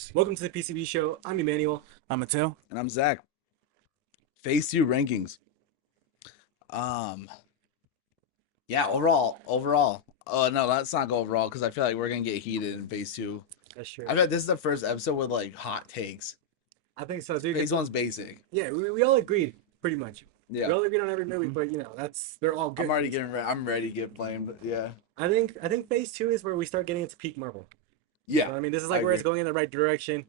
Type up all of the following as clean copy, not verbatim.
Galaxy. Welcome to the PCB show. I'm Emmanuel. I'm Mateo. And I'm Zach. Phase 2 rankings. Um, yeah, overall. Oh no, let's not go overall because I feel like we're gonna get heated in phase 2. That's true. I feel like this is the first episode with like hot takes. I think so, dude. Phase 1's basic. Yeah, we all agreed pretty much. We Yeah, all agreed on every movie, but they're all good. I'm already getting ready. I'm ready to get blamed. Yeah, I think phase two is where we start getting into peak Marvel. yeah. I mean, this is I like where it's agree. going in the right direction.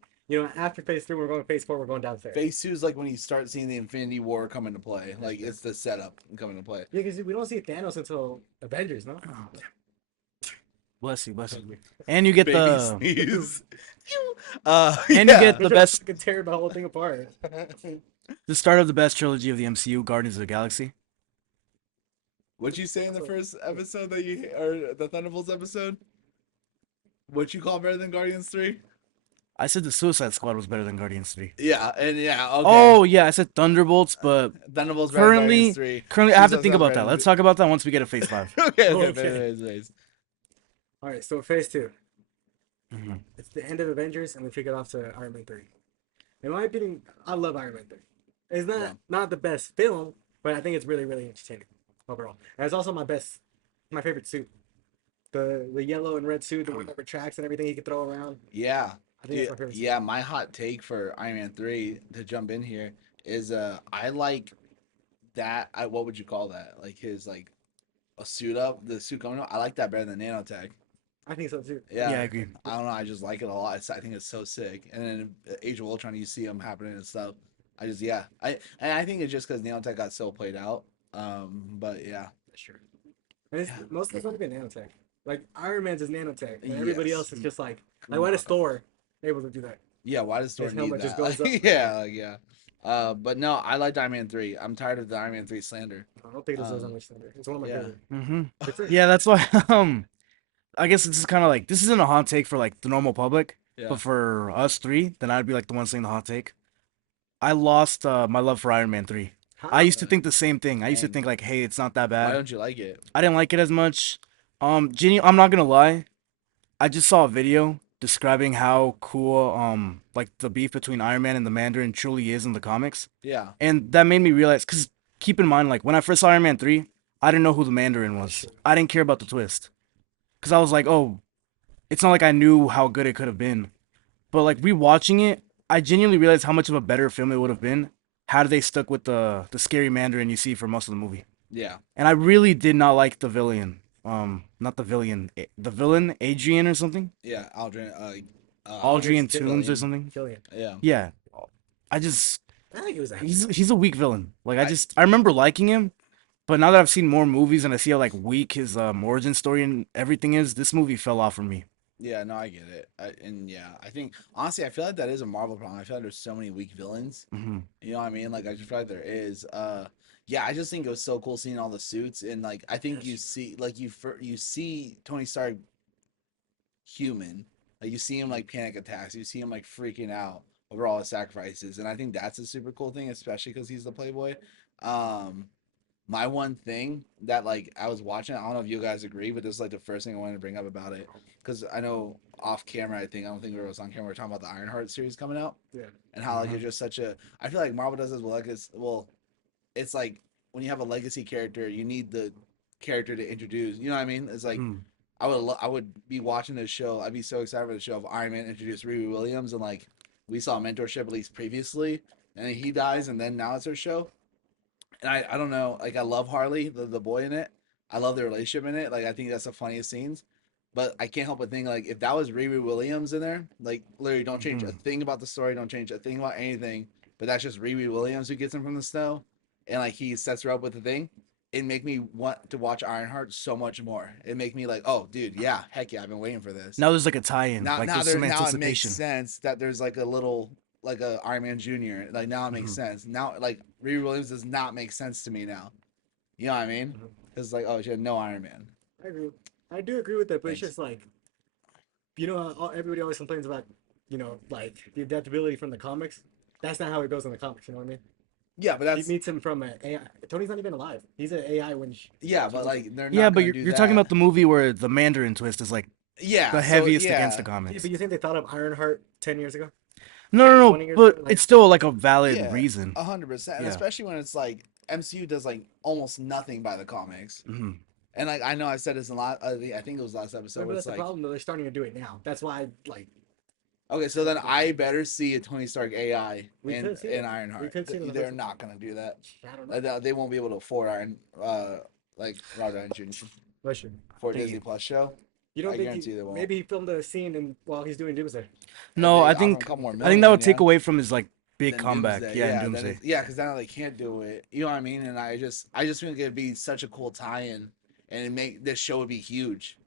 After phase three, we're going to phase four. We're going downstairs. Phase 2 is like when you start seeing the Infinity War come into play. Like it's the setup coming into play. Yeah, because we don't see Thanos until Avengers, no? Bless you, bless you. And you get Baby the sneeze. and you get the best Can tear the whole thing apart. the start of the best trilogy of the MCU, Guardians of the Galaxy. What'd you say in the first episode or the Thunderbolts episode? What you call better than Guardians 3? I said the Suicide Squad was better than Guardians 3. Yeah, okay. Oh yeah, I said Thunderbolts, but Thunderbolts better than currently Guardians 3. currently I have to Suicide think Squad about better that. than Let's talk about that once we get to phase 5. Okay. Okay. All right, so phase two. Mhm. It's the end of Avengers, and we kick it off to Iron Man 3. In my opinion, I love Iron Man 3. It's not the best film, but I think it's really, really entertaining overall. And it's also my favorite suit. The yellow and red suit, the one that retracts and everything you can throw around. Yeah. I think it's my favorite suit. Yeah, my hot take for Iron Man 3 to jump in here is I like that what would you call that? Like his like a suit up, the suit coming up. I like that better than nanotech. I think so too. Yeah. Yeah, I agree. I don't know, I just like it a lot. I think it's so sick. And then in Age of Ultron you see them happening and stuff. I think it's just because nanotech got so played out. But yeah. That's true. And most of it's not even nanotech. Like Iron Man's is nanotech, and everybody Yes. else is just like why does Thor able to do that? Yeah, why does Thor His need helmet that? just goes Like, up. yeah. But no, I like Iron Man 3. I'm tired of the Iron Man 3 slander. I don't think this is on much thunder. It's one of my yeah. favorite. Mm-hmm. It's a- Yeah, that's why. I guess it's kind of like this isn't a hot take for like the normal public, Yeah. but for us three, then I'd be like the one saying the hot take. I lost my love for Iron Man 3. I used to think the same thing. I used to Dang. think like, hey, it's not that Why bad. don't you like it? I didn't like it as much. Jenny, I'm not gonna lie. I just saw a video describing how cool like the beef between Iron Man and the Mandarin truly is in the comics. Yeah. And that made me realize, cause keep in mind, like when I first saw Iron Man 3, I didn't know who the Mandarin was. I didn't care about the twist. Cause I was like, oh, it's not like I knew how good it could have been. But like rewatching it, I genuinely realized how much of a better film it would have been had they stuck with the scary Mandarin you see for most of the movie. Yeah. And I really did not like the villain. Not the villain, the villain Adrian or something. Yeah. Aldrin. Aldrian Killian. Toombs or something. Killian. Yeah. Yeah, I just I think it was a he's a weak villain. Like I remember liking him, but now that I've seen more movies and I see how like weak his origin story and everything is, this movie fell off for me. Yeah. No, I get it. I think honestly, I feel like that is a Marvel problem. I feel like there's so many weak villains. Hmm. You know what I mean? Like I just feel like there is. Yeah, I just think it was so cool seeing all the suits and like I think you see like you see Tony Stark human. Like you see him like panic attacks. You see him like freaking out over all his sacrifices, and I think that's a super cool thing, especially because he's the Playboy. Um, my one thing that like I was watching, I don't know if you guys agree, but this is like the first thing I wanted to bring up about it because I know off camera, I don't think it was on camera. We're talking about the Ironheart series coming out Yeah. and how like it's just such a. I feel like Marvel does this well. Like it's like when you have a legacy character, you need the character to introduce. You know what I mean? It's like Mm. I would be watching this show. I'd be so excited for the show if Iron Man introduced Riri Williams and like we saw mentorship at least previously, and then he dies, and then now it's her show. And I don't know, like I love Harley, the boy in it. I love the relationship in it. Like I think that's the funniest scenes. But I can't help but think like if that was Riri Williams in there, like literally don't change a thing about the story, don't change a thing about anything. But that's just Riri Williams who gets him from the snow, and like he sets her up with the thing. It make me want to watch Ironheart so much more. It make me like, oh, dude, yeah, heck yeah, I've been waiting for this. Now there's like a tie-in, Now, like now, there's some now it makes anticipation. sense that there's like a little, like a Iron Man Junior. Like now it makes sense. Now, like Riri Williams does not make sense to me now. You know what I mean? Mhm. It's like, oh, she had no Iron Man. I agree. I do agree with that, but it's Thanks. just like, how everybody always complains about, like the adaptability from the comics. That's not how it goes in the comics. You know what I mean? Yeah, but He that's meets him from an AI. Tony's not even alive. He's an AI when. yeah, but like they're not Yeah, but gonna you're do you're talking that. about the movie where the Mandarin twist is like Yeah, the so heaviest against yeah, the Yeah, comics. but you think they thought of Ironheart 10 years ago? No, no, no, 20 years ago? but Like, it's still like a valid yeah, reason. 100%, and Yeah. especially when it's like MCU does like almost nothing by the comics. Hmm. And like I know I said this a lot. I think it was last episode. but Where that's it's the like, problem, though. They're starting to do it now. That's why, like, okay, so then I better see a Tony Stark AI we could see in it. We Ironheart. could see it in the They're first one. not gonna do that. I don't know. They won't be able to afford like Robert Downey Jr. Listen, for a Thank Disney you. Plus show. you don't I think he guarantee they won't. maybe he filmed a scene while he's doing Doomsday? And No, they I offer him a think couple more I think that million, would take yeah. away from his like big Then comeback. Doomsday, Yeah, in yeah, then Doomsday. yeah, because now they can't do it. You know what I mean? And I just think it'd be such a cool tie-in, and it make this show would be huge.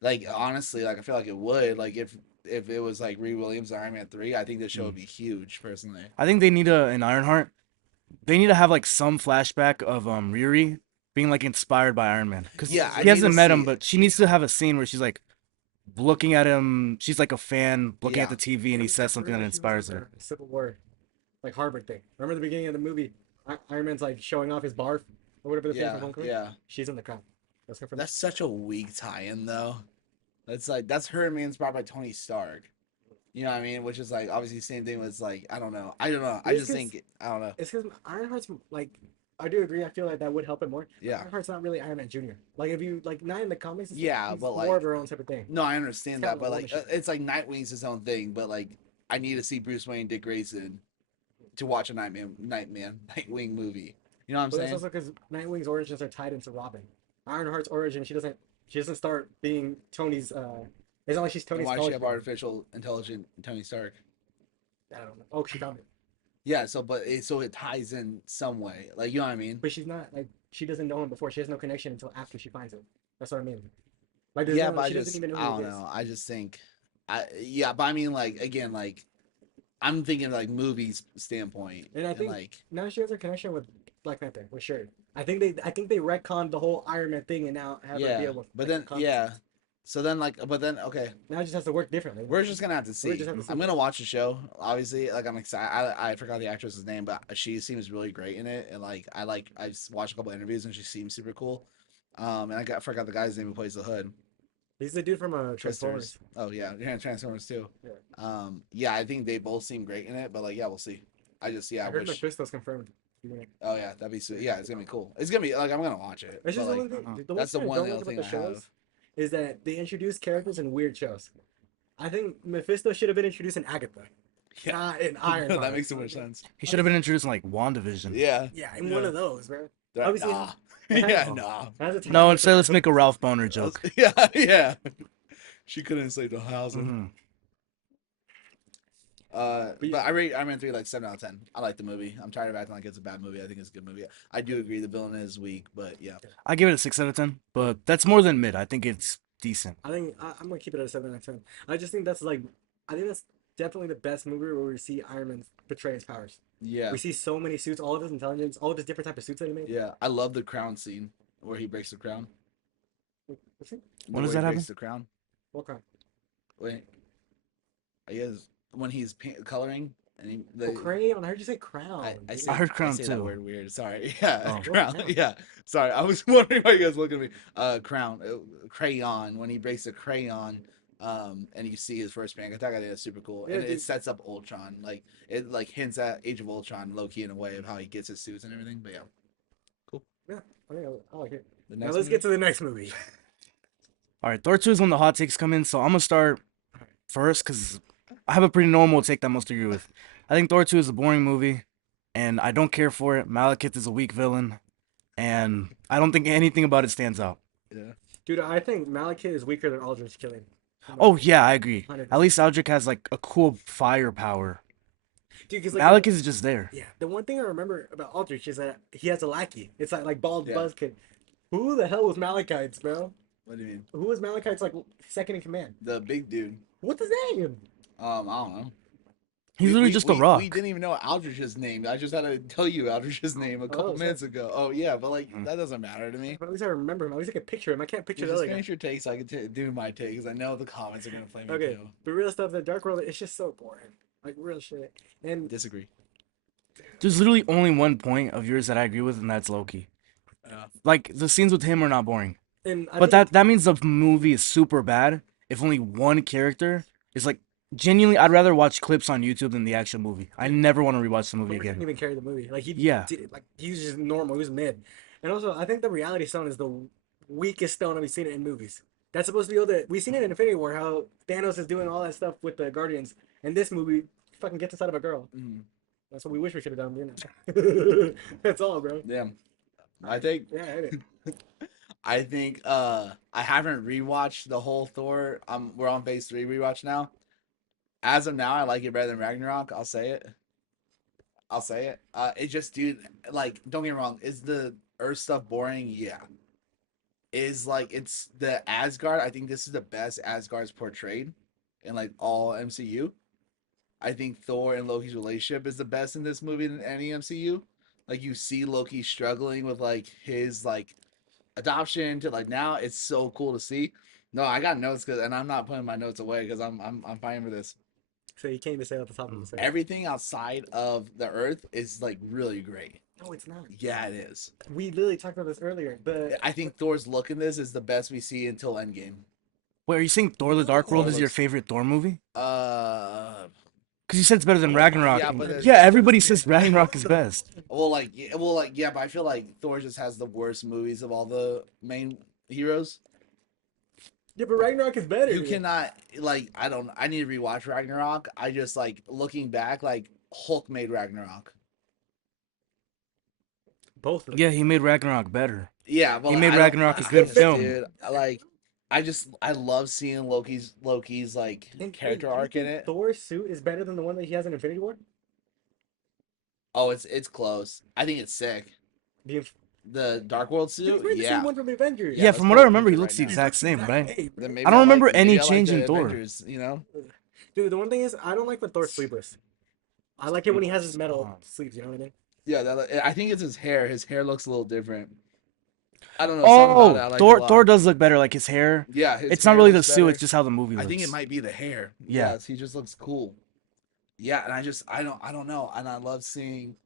Like honestly, like I feel like it would. Like if it was like Ree Williams Iron Man 3, I think this show Mm. would be huge. Personally, I think they need an Ironheart. They need to have like some flashback of Riri being like inspired by Iron Man because yeah, I he need to hasn't met see him, it. but she needs to have a scene where she's like looking at him. She's like a fan looking at Yeah, the TV, and he says something that Remember she was inspires in her. the Civil War, like Harvard thing. Remember the beginning of the movie? Iron Man's like showing off his barf or whatever the thing from yeah, Homecoming. yeah. She's in the crowd. That's her from. That's such a weak tie-in though. That's her being inspired by Tony Stark. You know what I mean? Which is like obviously the same thing with like I don't know. I don't know. I It's just 'cause- think I don't know. It's because Ironheart's like. I do agree. I feel like that would help it more. Yeah. Ironheart's not really Iron Man Jr. Like if you like not in the comics, it's Yeah, he's but more like of her own type of thing. no, I understand It's that, kinda but like like Wonder Woman. it's like Nightwing's his own thing. But like I need to see Bruce Wayne, Dick Grayson to watch a Nightwing movie. You know what I'm But that's saying? also because Nightwing's origins are tied into Robin. Ironheart's origin, she doesn't start being Tony's. It's not like she's And Tony's why does she college have friend. artificial intelligent Tony Stark? I don't know. Oh, she found it, Yeah, so it ties in some way. Like you know what I mean? but she's not like she doesn't know him before. She has no connection until after she finds him. That's what I mean. Like there's Yeah, no, but she doesn't even know I who don't he is. know. I just think but I mean like again like I'm thinking like movies standpoint And I think like now she has a connection with Black Panther, with sure. I think they retconned the whole Iron Man thing and now have her yeah, deal with. but like, then the comics. yeah, so then like but then okay, Now it just has to work differently. we're just gonna have to We see. just have to see. I'm gonna watch the show. Obviously, like I'm excited. I forgot the actress's name, but she seems really great in it, and I just watched a couple interviews and she seems super cool. And forgot the guy's name who plays the Hood. He's the dude from Transformers. Twisters. Oh yeah, Transformers too. Yeah. Yeah, I think they both seem great in it, but like yeah, we'll see. I I heard wish. Mephisto's confirmed. Oh yeah, that'd be sweet. Yeah, it's gonna be cool. It's gonna be like I'm gonna watch it. It's But, just the like, one thing. The that's the thing I one don't little like thing about the I have. shows is that they introduce characters in weird shows. I think Mephisto should have been introduced in Agatha, Yeah. not in Ironheart. that makes so much sense. He should have been introduced in like WandaVision. Yeah. Yeah, in one of those, bro. They're like, Obviously, nah. it has- yeah, oh. nah. Has a time No, limit. instead let's make a Ralph Boner joke. Yeah, yeah. She couldn't save the housing. Mhm. But I rate Iron Man 3 like 7 out of 10. I like the movie. I'm tired of acting like it's a bad movie. I think it's a good movie. I do agree the villain is weak, but yeah. I give it a 6 out of 10, but that's more than mid. I think it's decent. I think I'm gonna keep it at a 7 out of 10. I just think I think that's definitely the best movie where we see Iron Man betray his powers. Yeah. We see so many suits, all of his intelligence, all of his different type of suits that he made. Yeah. I love the crown scene where he breaks the crown. What's it? When does Where he that breaks happen? the crown. What kind? Wait. I guess when he's coloring and he Oh, crayon. I heard you say crown. I, dude. say, I heard crown I say that too. word weird. Sorry. Yeah. Oh. Crown. Crown. Yeah. Sorry. I was wondering why you guys looking at me. Crown. Crayon. When he breaks the crayon, and you see his first panic attack, I think that's super cool. Yeah, And it dude. sets up Ultron. Like it like hints at Age of Ultron low key in a way of how he gets his suits and everything. But yeah. Yeah, I think I like it. The Now next let's movie? get to the next movie. All right, Thor 2 is when the hot takes come in, so I'm gonna start first because I have a pretty normal take that most agree with. I think Thor 2 is a boring movie, and I don't care for it. Malekith is a weak villain, and I don't think anything about it stands out. Yeah. Dude, I think Malekith is weaker than Aldrich Killing. Oh yeah, I agree. 100%. At least Aldrich has like a cool firepower. Dude, because like Malekith is just there. yeah, the one thing I remember about Aldrich is that he has a lackey. It's like bald Yeah. buzz kid. Who the hell was Malachites, bro? What do you mean? Who was Malachites like second in command? The big dude. What's his name? I don't know. He's literally just a rock. We didn't even know Aldrich's name. I just had to tell you Aldrich's name a couple Oh, minutes ago. Oh yeah, but like Mm. that doesn't matter to me. But at least I remember him. At least I can picture him. I can't picture the Just other guy. finish your take so I can do my take because I know the comments are gonna play me Okay, too. but real stuff, the Dark World, it's just so boring. Like real shit. And Disagree. There's literally only one point of yours that I agree with, and that's Loki. Yeah. Like the scenes with him are not boring, I but think, that means the movie is super bad if only one character is like genuinely, I'd rather watch clips on YouTube than the actual movie. I never want to rewatch the movie Thor didn't again. even carry the movie. Like Yeah. he was just normal. He was mid. And also, I think the Reality Stone is the weakest stone we've seen it in movies. That's supposed to be all the we've seen it in Infinity War. How Thanos is doing all that stuff with the Guardians. And this movie fucking gets inside of a girl. Mm. That's what we wish we should have done. You know. That's all, bro. Yeah. I think Yeah, I hate it. I think I haven't rewatched the whole Thor. We're on phase 3 rewatch now. As of now, I like it better than Ragnarok. I'll say it. I'll say it. It just, dude, like, don't get me wrong. Is the Earth stuff boring? Yeah. Is like it's the Asgard. I think this is the best Asgard's portrayed in like all MCU. I think Thor and Loki's relationship is the best in this movie than any MCU. Like you see Loki struggling with like his like adoption to like now it's so cool to see. No, I got notes because and I'm not putting my notes away because I'm fine for this. So you came to say at the top of the set. Everything outside of the Earth is like really great. No, it's not. Yeah, it is. We literally talked about this earlier. I think Thor's look in this is the best we see until Endgame. Wait, are you saying Thor: The Dark World Thor is your looks- favorite Thor movie? Uh, Because you said it's better than Ragnarok. Yeah, and- but yeah, everybody says Ragnarok is best. yeah, but I feel like Thor just has the worst movies of all the main heroes. Yeah, but Ragnarok is better. You cannot like I need to rewatch Ragnarok. I just like looking back, like Hulk made Ragnarok. Both of them. Yeah, he made Ragnarok better. Yeah, but He like, made I don't- Ragnarok a good film. dude. I love seeing Loki's like And- character and you arc in think it. Thor's suit is better than the one that he has in Infinity War? Oh, it's close. I think it's sick. The, The Dark World he's suit, wearing the same yeah. one from Avengers. Yeah, let's from pull what I up a remember, he picture looks the right now. exact same, right? Hey, bro. Then maybe I don't remember maybe any I change the in Thor. Avengers, you know? Dude, the one thing is, I don't like when Thor's sleeveless. I like it when he has his metal sleeves. You know what I mean? Yeah, I think it's his hair. His hair looks a little different. I don't know. Something about it I Oh, like a Thor! lot. Thor does look better. Like his hair. Yeah, his It's not hair really the looks suit. better. It's just how the movie looks. I think it might be the hair. Yeah. Yes, he just looks cool. Yeah, and I don't know, and I love seeing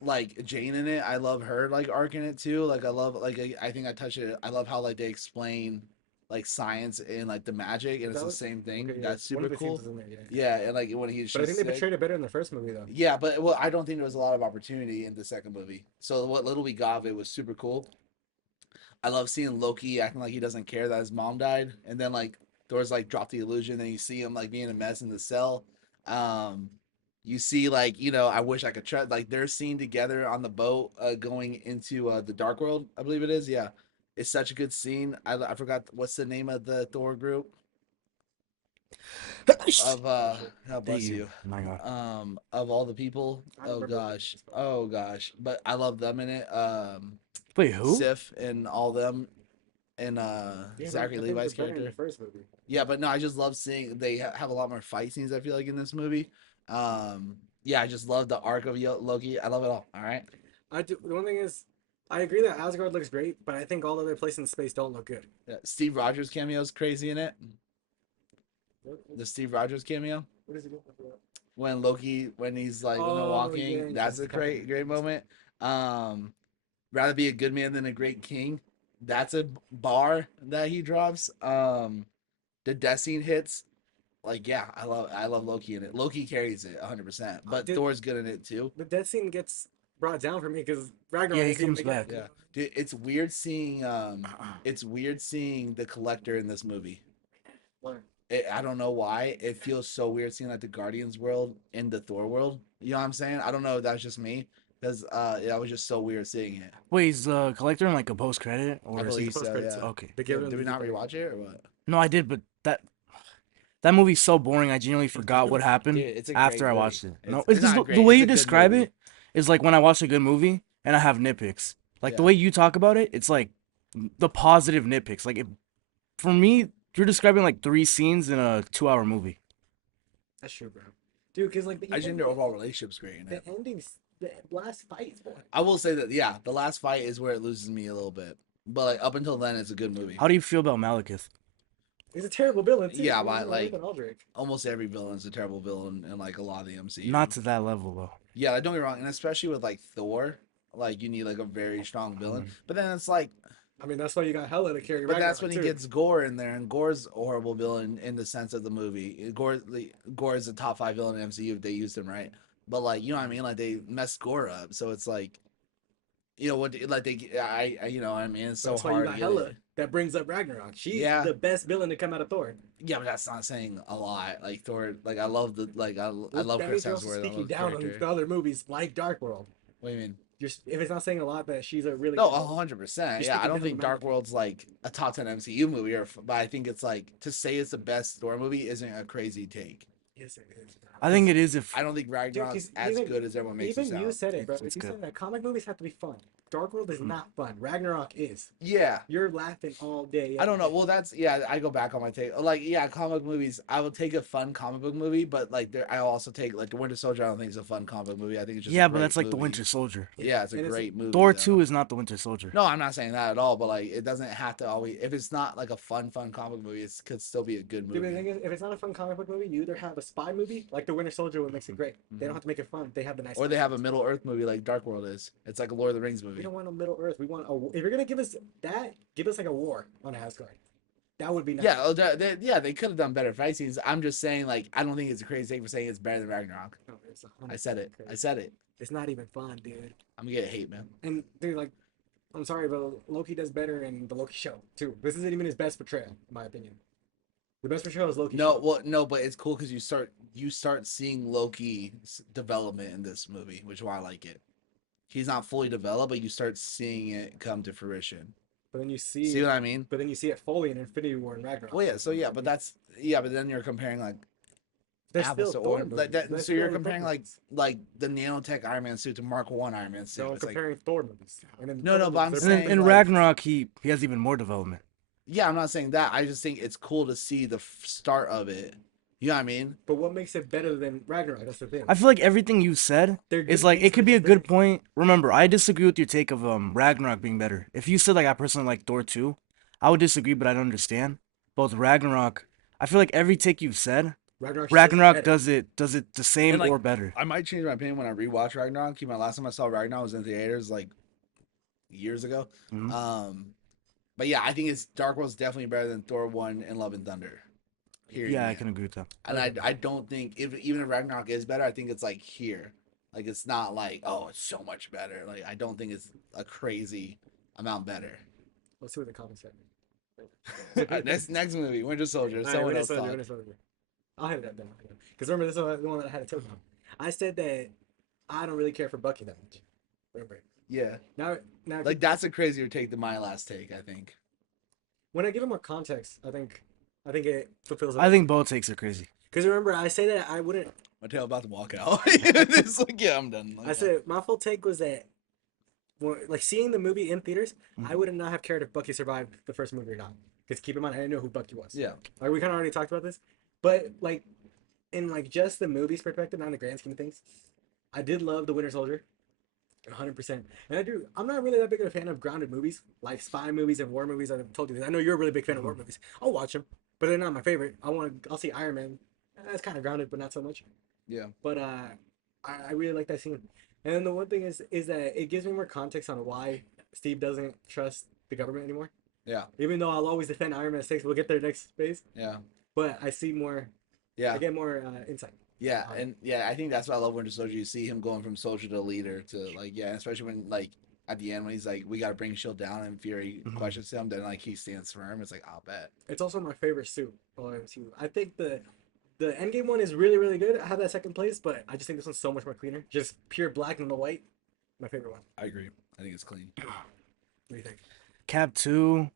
like Jane in it. I love her like arc in it too. Like I love like I think I touched it. I love how like they explain like science and like the magic, and it's That the was- same thing. Okay, yeah, That's one super of the cool. scenes is in there, yeah. Yeah, and like when he's But I just think they sick. portrayed it better in the first movie, though. Yeah, but well, I don't think there was a lot of opportunity in the second movie. So what little we got of it was super cool. I love seeing Loki acting like he doesn't care that his mom died, and then like Thor's like drop the illusion, and you see him like being a mess in the cell. Um, you see like I wish I could trust like their scene together on the boat going into the Dark World, I believe it is. Yeah, it's such a good scene. I forgot what's the name of the Thor group of oh, bless you. My God. Of all the people. I don't Oh remember what it gosh. is. Oh gosh. But I love them in it. Wait, who? Sif and all them and Yeah, Zachary I think Levi's they're better in character. the first movie. Yeah, but no, I just love seeing they have a lot more fight scenes, I feel like, in this movie. Yeah, I just love the arc of Loki. I love it all. All right. I do. The one thing is, I agree that Asgard looks great, but I think all other places in space don't look good. Yeah, Steve Rogers cameo is crazy in it. What The Steve Rogers cameo. is he doing? When he's like Oh, walking, yeah, that's a great moment. Rather be a good man than a great king. That's a bar that he drops. The death scene hits. Like yeah, I love Loki in it. Loki carries it 100%, but Dude. Thor's good in it too. The death scene gets brought down for me because Ragnarok. Yeah, he is even comes again. back. Yeah, dude, it's weird seeing the Collector in this movie. Why? I don't know why. It feels so weird seeing like the Guardians world in the Thor world. You know what I'm saying? I don't know if that's just me because it was just so weird seeing it. Wait, is the collector in like a post credit I or is believe he? so. post-credits Yeah. scene. Okay. They give it Did we the not music. rewatch it or what? No, I did, but that movie's so boring. I genuinely forgot what happened Dude, it's a after great I movie. watched it. No, It's it's just not the great, way it's you a good describe movie. it is like when I watch a good movie and I have nitpicks. Like the Yeah. way you talk about it, it's like the positive nitpicks. Like for me, you're describing like 3 scenes in a 2-hour movie. That's true, bro. Dude, because like I just think their overall relationship's great in the it. endings, the last fight, boy. I will say that yeah, the last fight is where it loses me a little bit, but like up until then, it's a good movie. How do you feel about Malekith? He's a terrible villain too. Yeah, He's but, not like, even Aldrich. Almost every villain's a terrible villain in like a lot of the MCU. Not to that level though. Yeah, like, don't get me wrong, and especially with like Thor, like you need like a very strong villain. But then it's like I mean, that's why you got Hela to carry But that's Ragnarok when he too. gets Gore in there, and Gore's a horrible villain in the sense of the movie. Gore is the top 5 villain in MCU if they used him right. But like, you know what I mean? Like they messed Gore up, so it's like, you know what? Like you know what I mean? It's But so that's why you hard to got get it. Hela that brings up Ragnarok. She's Yeah, the best villain to come out of Thor. yeah, but that's not saying a lot. Like Thor, like I love the like I Well, love that Chris means you're also Hemsworth. I speaking love the down on character. the other movies like Dark World. What do you mean? If it's not saying a lot that she's a really No, good villain, 100%. you're Yeah, I speaking don't down think the Dark Malekith. World's like a top 10 MCU movie, but I think it's like to say it's the best Thor movie isn't a crazy take. Yes, it is. I think it is if I don't think Dude, Ragnarok's because as good as everyone makes it even you sound. said it, bro. it's You good. said that comic movies have to be fun. Dark World is not fun. Ragnarok is. Yeah, You're laughing all day. I don't know. every day. Well, that's yeah. I go back on my take. Like, yeah, comic movies. I will take a fun comic book movie, but like, I'll also take like the Winter Soldier. I don't think it's a fun comic book movie. I think it's just a yeah, but great that's like the movie. Winter Soldier. Yeah, it's a And it's great movie. Thor though. 2 is not the Winter Soldier. No, I'm not saying that at all. But like, it doesn't have to always. If it's not like a fun comic movie, it could still be a good Dude, the movie. thing is, if it's not a fun comic book movie, you either have a spy movie like the Winter Soldier, what makes it great. They don't have to make it fun. They have the nice. Or they have a concepts. Middle Earth movie like Dark World is. It's like a Lord of the Rings We movie. don't want a Middle Earth. We want a. If you're gonna give us that, give us like a war on Asgard. That would be nice. Yeah, yeah, they could have done better fight scenes. I'm just saying, like, I don't think it's a crazy thing for saying it's better than Ragnarok. No, it's I said it. 100% I said it. It's not even fun, dude. I'm gonna get hate, man. And dude, like, I'm sorry, but Loki does better in the Loki show too. This isn't even his best portrayal, in my opinion. The best portrayal is Loki. No, show. well, no, but it's cool because you start seeing Loki's development in this movie, which is why I like it. He's not fully developed, but you start seeing it come to fruition. But then you see, See what I mean? but then you see it fully in Infinity War and Ragnarok. Well, yeah, so yeah, but then you're comparing like There's apples still to Thor orange. movies. Like that, There's so you're still comparing references. like the nanotech Iron Man suit to Mark One Iron Man suit. No, I'm It's like, comparing Thor movies. And then No, Thor no, but I'm movies, And they're then saying, in like- Ragnarok, he has even more development. yeah, I'm not saying that. I just think it's cool to see the start of it. You know what I mean? But what makes it better than Ragnarok? That's the thing. I feel like everything you said They're is good like it could be a insights, good point. Remember, I disagree with your take of Ragnarok being better. If you said like I personally like Thor 2, I would disagree, but I don't understand. But with Ragnarok, I feel like every take you've said, Ragnarok does it the same And, like, or better. I might change my opinion when I rewatch Ragnarok. Keep my last time I saw Ragnarok was in theaters like years ago. Mhm. But yeah, I think it's Dark World's definitely better than Thor 1 and Love and Thunder. Period. Yeah, I man. can agree with that. And I don't think even if Ragnarok is better, I think it's like here. Like it's not like, oh, it's so much better. Like I don't think it's a crazy amount better. Let's see what the comments say. Next movie, Winter Soldier. All right, Someone Winter else Soldier, talk. Winter Soldier. I'll hit it up then. Because remember, this is the one that I had to tell you. I said that I don't really care for Bucky that much. Remember? Yeah. Now, Like that's a crazier take than my last take, I think. when I give it more context, I think it fulfills. I think both takes are crazy. Because remember, I say that I wouldn't. Mateo about to walk out. It's like, yeah, I'm done. I said my full take was that, like seeing the movie in theaters, I would not have cared if Bucky survived the first movie or not. Because keep in mind, I didn't know who Bucky was. Yeah. Like we kind of already talked about this, but like in like just the movie's perspective, not in the grand scheme of things, I did love the Winter Soldier, 100%. And I do. I'm not really that big of a fan of grounded movies, like spy movies and war movies. I've told you this. I know you're a really big fan of war movies. I'll watch them, but they're not my favorite. I'll see Iron Man. That's kind of grounded, but not so much. Yeah. But I really like that scene. And then the one thing is that it gives me more context on why Steve doesn't trust the government anymore. Yeah. Even though I'll always defend Iron Man 6, we'll get there next phase. Yeah. But I see more. Yeah. I get more insight. Yeah, and yeah, I think that's why I love Winter Soldier. You see him going from soldier to leader to like, yeah, especially when like at the end when he's like, we got to bring Shield down, and Fury questions him, then like he stands firm. It's like, I'll bet. It's also my favorite suit on MCU. I think the Endgame one is really, really good. I have that second place, but I just think this one's so much more cleaner. Just pure black and the white. My favorite one. I agree. I think it's clean. What do you think? Cap 2.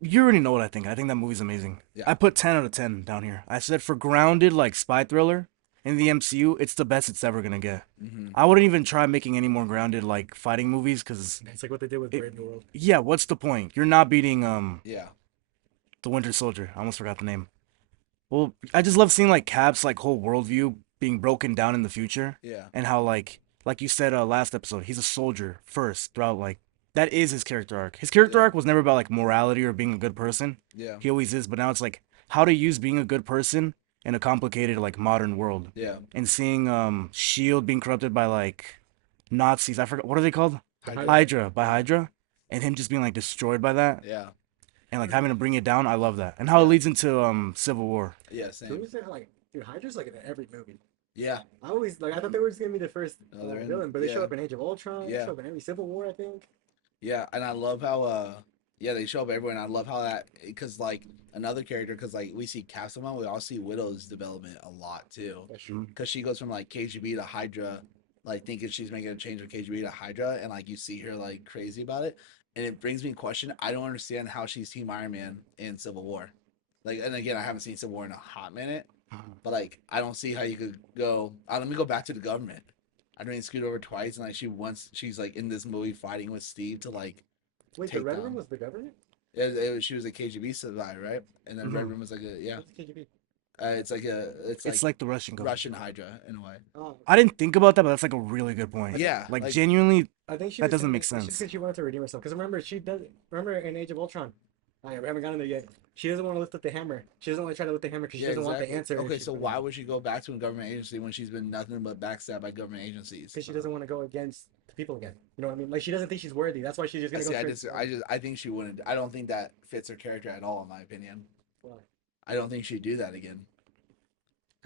You already know what I think. I think that movie's amazing. Yeah. I put 10 out of 10 down here. I said for grounded like spy thriller in the MCU, it's the best it's ever gonna get. Mm-hmm. I wouldn't even try making any more grounded like fighting movies because It's like what they did with Brave New World. yeah, what's the point? You're not beating Yeah. the Winter Soldier. I almost forgot the name. Well, I just love seeing like Cap's like whole worldview being broken down in the future Yeah. and how like you said last episode, he's a soldier first throughout like that is his character arc. His character Yeah. arc was never about like morality or being a good person. Yeah. He always is, but now it's like how to use being a good person in a complicated like modern world. Yeah. And seeing Shield being corrupted by like Nazis. I forgot what are they called? Hydra. Hydra by Hydra. and him just being like destroyed by that Yeah. and like having to bring it down. I love that, and how it Yeah. leads into Civil War. Yeah. Can Same. we say like, dude, Hydra's like in every movie. Yeah. I always like. I thought they were just gonna be the first No, they're in. villain, but they show Yeah. up in Age of Ultron. They Yeah. show up in every Civil War, I think. Yeah, and I love how yeah, they show up everywhere, and I love how that, because like another character, because like we see Captain, we also see Widow's development a lot too, That's true. because she goes from like KGB to Hydra, like thinking she's making a change from KGB to Hydra, and like you see her like crazy about it, and it brings me a question. I don't understand how she's Team Iron Man in Civil War, like, and again, I haven't seen Civil War in a hot minute, but like I don't see how you could go. Let me go back to the government. I didn't scoot over twice, and like she's like in this movie fighting with Steve to like Wait, the take Red down. Room was the government? She was a KGB survivor, right? And then Red Mhm. Room was like a yeah. What's the KGB? It's It's like the Russian government. Russian Hydra in a way. Oh, I didn't think about that, but that's like a really good point. Yeah, Like, like- genuinely, I think she that was doesn't saying make it's just sense. because she wanted to redeem herself. Because remember, remember in Age of Ultron. We haven't gotten there yet. She doesn't want to lift up the hammer. She doesn't want to try to lift the hammer because she Yeah, doesn't want the exactly. answer. Okay, so why would she go back to a government agency when she's been nothing but backstabbed by government agencies? Because she doesn't want to go against the people again. You know what I mean? Like she doesn't think she's worthy. That's why she's just I gonna see. go straight. I think she wouldn't. I don't think that fits her character at all, in my opinion. Why? I don't think she'd do that again.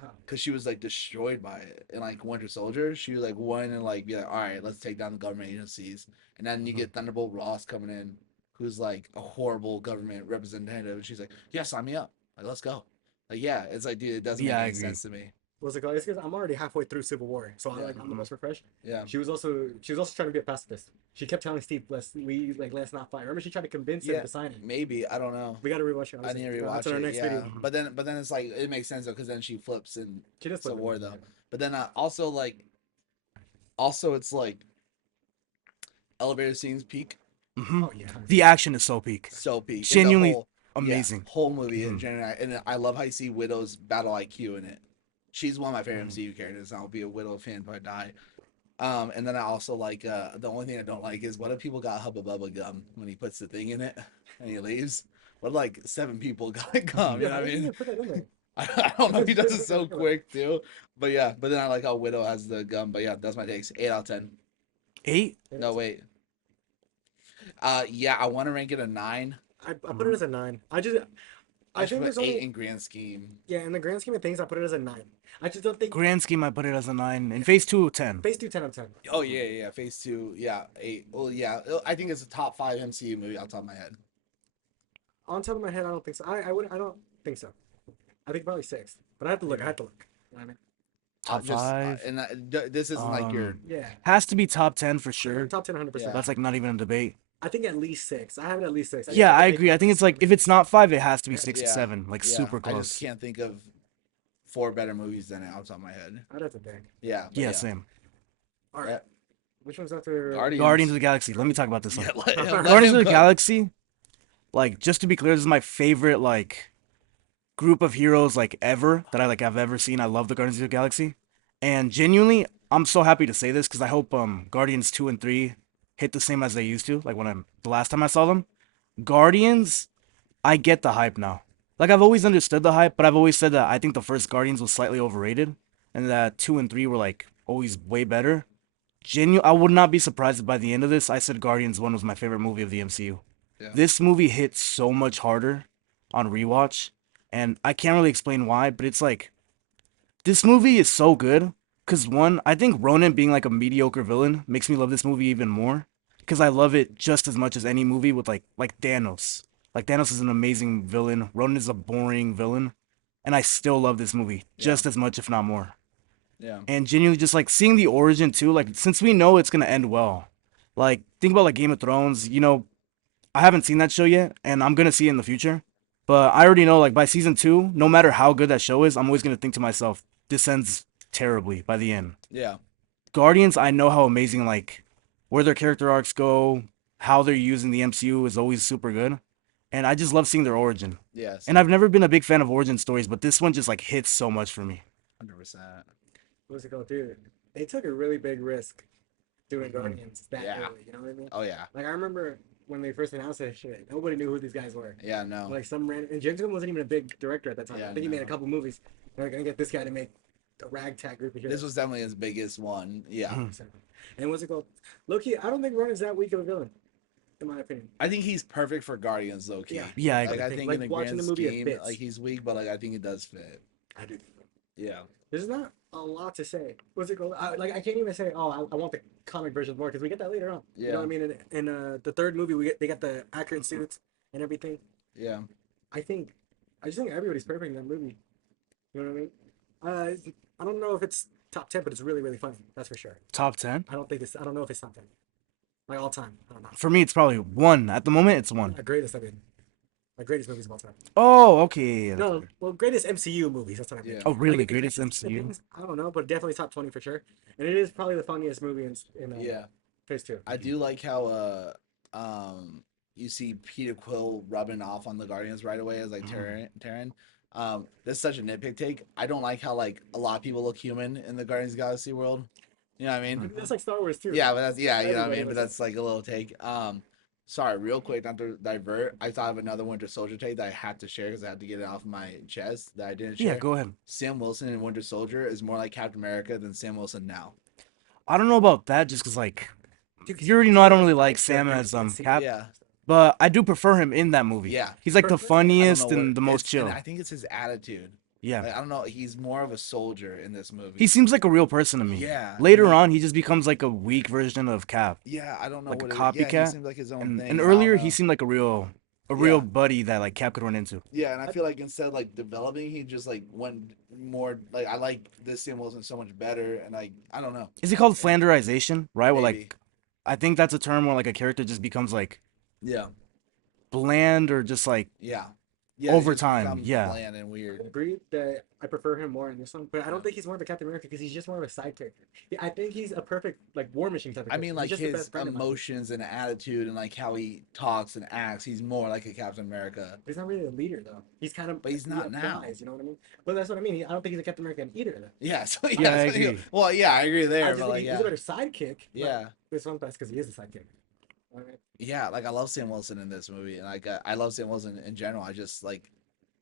How? Because she was like destroyed by it. And like Winter Soldier, she was like wanting to like be like, all right, let's take down the government agencies. And then you get Thunderbolt Ross coming in, who's like a horrible government representative. And she's like, yeah, sign me up. Like, let's go. Like, yeah, it's like, dude, it doesn't Yeah, make I any agree. sense to me. What's it called? It's because I'm already halfway through Civil War, so Yeah. I'm the most refreshed. Yeah. She was also trying to be a pacifist. She kept telling Steve, let's not fight. Remember, she tried to convince him Yeah. to sign it. Maybe. I don't know. We gotta rewatch it. I need to rewatch That's in our it. next Yeah. video. But then it's like, it makes sense though, because then she flips and She does flip Civil it. War though. But then also like, also it's like, elevator scenes peak. Hmm. Oh yeah. The action is so peak. So peak. In the Genuinely whole- amazing. Yeah, whole movie, Mhm. and I love how you see Widow's battle IQ in it. She's one of my favorite Mhm. MCU characters. And I'll be a Widow fan if I die. And then I also like the only thing I don't like is what if people got Hubba Bubba gum when he puts the thing in it and he leaves? What like 7 people got gum? You know what I mean? Put that in there. I don't know. He does it so quick too. But yeah. But then I like how Widow has the gum. But yeah, that's my takes. 8 out of 10. 8? No wait. Yeah, I want to rank it a 9. I put it as a 9. I should think put there's 8 only in grand scheme. yeah. In the grand scheme of things, I put it as a 9. I just don't think Grand scheme, I put it as a 9. In phase 2, 10. Phase 2 10 out of 10. Oh yeah. Phase 2, yeah, 8. Well, yeah, I think it's a top 5 MCU movie off the top of my head. On top of my head, I don't think so. I don't think so. I think probably 6. But I have to look. You know what I mean? Top 5. And this isn't like your. Yeah. Has to be top 10 for sure. Top 10, 100%. Yeah. That's like not even a debate. I think at least 6. I have it at least 6. Yeah, I agree. I think it's like, if it's not 5, it has to be Yeah. 6 or Yeah, 7. Like, yeah, super I close. just can't think of 4 better movies than it off the top of my head. I'd have to think. Yeah. but Yeah, same. All right. Yeah. Which one's after? Guardians of the Galaxy. Let me talk about this one. Yeah, let Guardians him of the cook. Galaxy, like, just to be clear, this is my favorite, like, group of heroes, like, ever, that I've ever seen. I love the Guardians of the Galaxy. And genuinely, I'm so happy to say this, because I hope Guardians 2 and 3 hit the same as they used to, like, the last time I saw them. Guardians, I get the hype now. Like, I've always understood the hype, but I've always said that I think the first Guardians was slightly overrated, and that 2 and 3 were, like, always way better. I would not be surprised if by the end of this, I said Guardians 1 was my favorite movie of the MCU. Yeah. This movie hit so much harder on rewatch, and I can't really explain why, but it's like, this movie is so good, because one, I think Ronan being like a mediocre villain makes me love this movie even more, because I love it just as much as any movie with like Thanos. Like, Thanos is an amazing villain, Ronan is a boring villain, and I still love this movie just as much, if not more. Yeah. And genuinely just like seeing the origin too, like, since we know it's gonna end well, like, think about like Game of Thrones, I haven't seen that show yet, and I'm gonna see it in the future, but I already know, like, by season 2, no matter how good that show is, I'm always gonna think to myself, this ends terribly by the end. Yeah. Guardians, I know how amazing, like, where their character arcs go, how they're using the MCU is always super good, and I just love seeing their origin. Yes. And I've never been a big fan of origin stories, but this one just like hits so much for me. 100%. What's it called, dude? They took a really big risk doing Mhm. Guardians that Yeah. early. You know what I mean? Oh yeah. Like I remember when they first announced that shit, nobody knew who these guys were. Yeah. No. Like some random, and James Gunn wasn't even a big director at that time. Yeah, I think he made a no. couple movies. They're gonna get this guy to make a ragtag group of heroes. This was definitely his biggest one. Yeah. Mhm. And what's it called? Loki, I don't think Ronan's that weak of a villain. in my opinion. I think he's perfect for Guardians, low key. Yeah, Yeah, I that's Like agree. what I think Like in the watching grand the movie, it scheme, fits. like he's weak, but like I think it does fit. I do. Yeah. There's not a lot to say. What's it called? I can't even say. Oh, I want the comic version more because we get that later on. You know Yeah. what I mean? In the third movie, they got the accurate suits and everything. Yeah. I think, I just think everybody's perfect in that movie. You know what I mean? I don't know if it's top 10, but it's really really funny. That's for sure. Top 10? I don't think this. I don't know if it's top 10. Like all time. I don't know. For me, it's probably 1. At the moment, it's 1. Not greatest. I mean, my greatest movies of all time. Oh, okay. Yeah, that's No, fair. well, greatest MCU movies. That's what I mean. Yeah. Oh, really? Like, Greatest it MCU? depends, I don't know, but definitely top 20 for sure. And it is probably the funniest movie in Yeah. Phase 2. I do like how you see Peter Quill rubbing off on the Guardians right away as like Terran. That's such a nitpick take. I don't like how like a lot of people look human in the Guardians of the Galaxy world. You know what I I mean? mean, that's like Star Wars too. Yeah, but that's yeah, you know what I Everybody mean. But looks that's like a little take. Sorry, real quick, not to divert. I thought of another Winter Soldier take that I had to share because I had to get it off my chest that I didn't share. Yeah, go ahead. Sam Wilson in Winter Soldier is more like Captain America than Sam Wilson now. I don't know about that just because, like, Dude, 'cause you already he's know I one don't of really the like best Sam characters as in the scene. Cap, Yeah, but I do prefer him in that movie. yeah. He's like the Prefer- I don't know I don't funniest know and the most and chill. I think it's his attitude. Yeah. Like, I don't know. He's more of a soldier in this movie. He seems like a real person to me. Yeah. Later and on, he just becomes like a weak version of Cap, yeah, I don't know like a what it. Yeah, he copycat. seems like his own And thing. and I don't earlier, he know. seemed like a Yeah. real buddy that like Cap could run into. Yeah, and I feel like instead of like developing, he just like went more like I like this Sam Wilson so much better, and like I don't know, Is it called Flanderization? Right? Where maybe. like I think that's a term where like a character just becomes like Yeah, bland or just like yeah, yeah. He over just time. becomes Yeah. bland and I weird. agree that I prefer him more in this one, but I don't think he's more of a Captain America because he's just more of a side character. I think he's a perfect like War Machine type of I character. mean, He's like just the his best friend in my opinion. emotions and attitude, and like how he talks and acts. He's more like a Captain America, But he's not really a leader though. He's kind of but he's not now. applies, you know what I mean? But that's what I mean. I don't think he's a Captain American either. Though. Yeah, so Yeah, I so you- agree. well, yeah, I agree I there, just but think like he's yeah, a better sidekick. but yeah, this one's best because he is a sidekick. Alright. yeah. Like I love Sam Wilson in this movie, and like I love Sam Wilson in general. I just like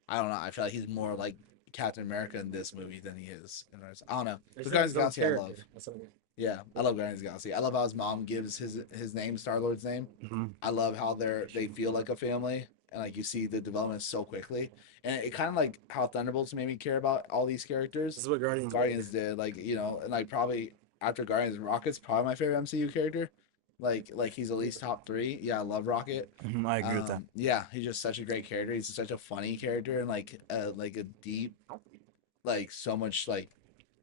I don't know. I feel like he's more like Captain America in this movie than he is in the rest. I don't know. There's But like Guardians of the his own Galaxy, I love. character. That's what I mean. Yeah, I love Guardians of the Galaxy. I love how his mom gives his name Star Lord's name. hmm I love how they feel like a family, and like you see the development so quickly, and it kind of like how Thunderbolts made me care about all these This characters. is what Guardians. Guardians did, like you know, and like probably after Guardians, Rocket's probably my favorite MCU character. Like he's at least top 3. Yeah, I love Rocket. I agree with that. Yeah, he's just such a great character. He's such a funny character and like a deep, like so much like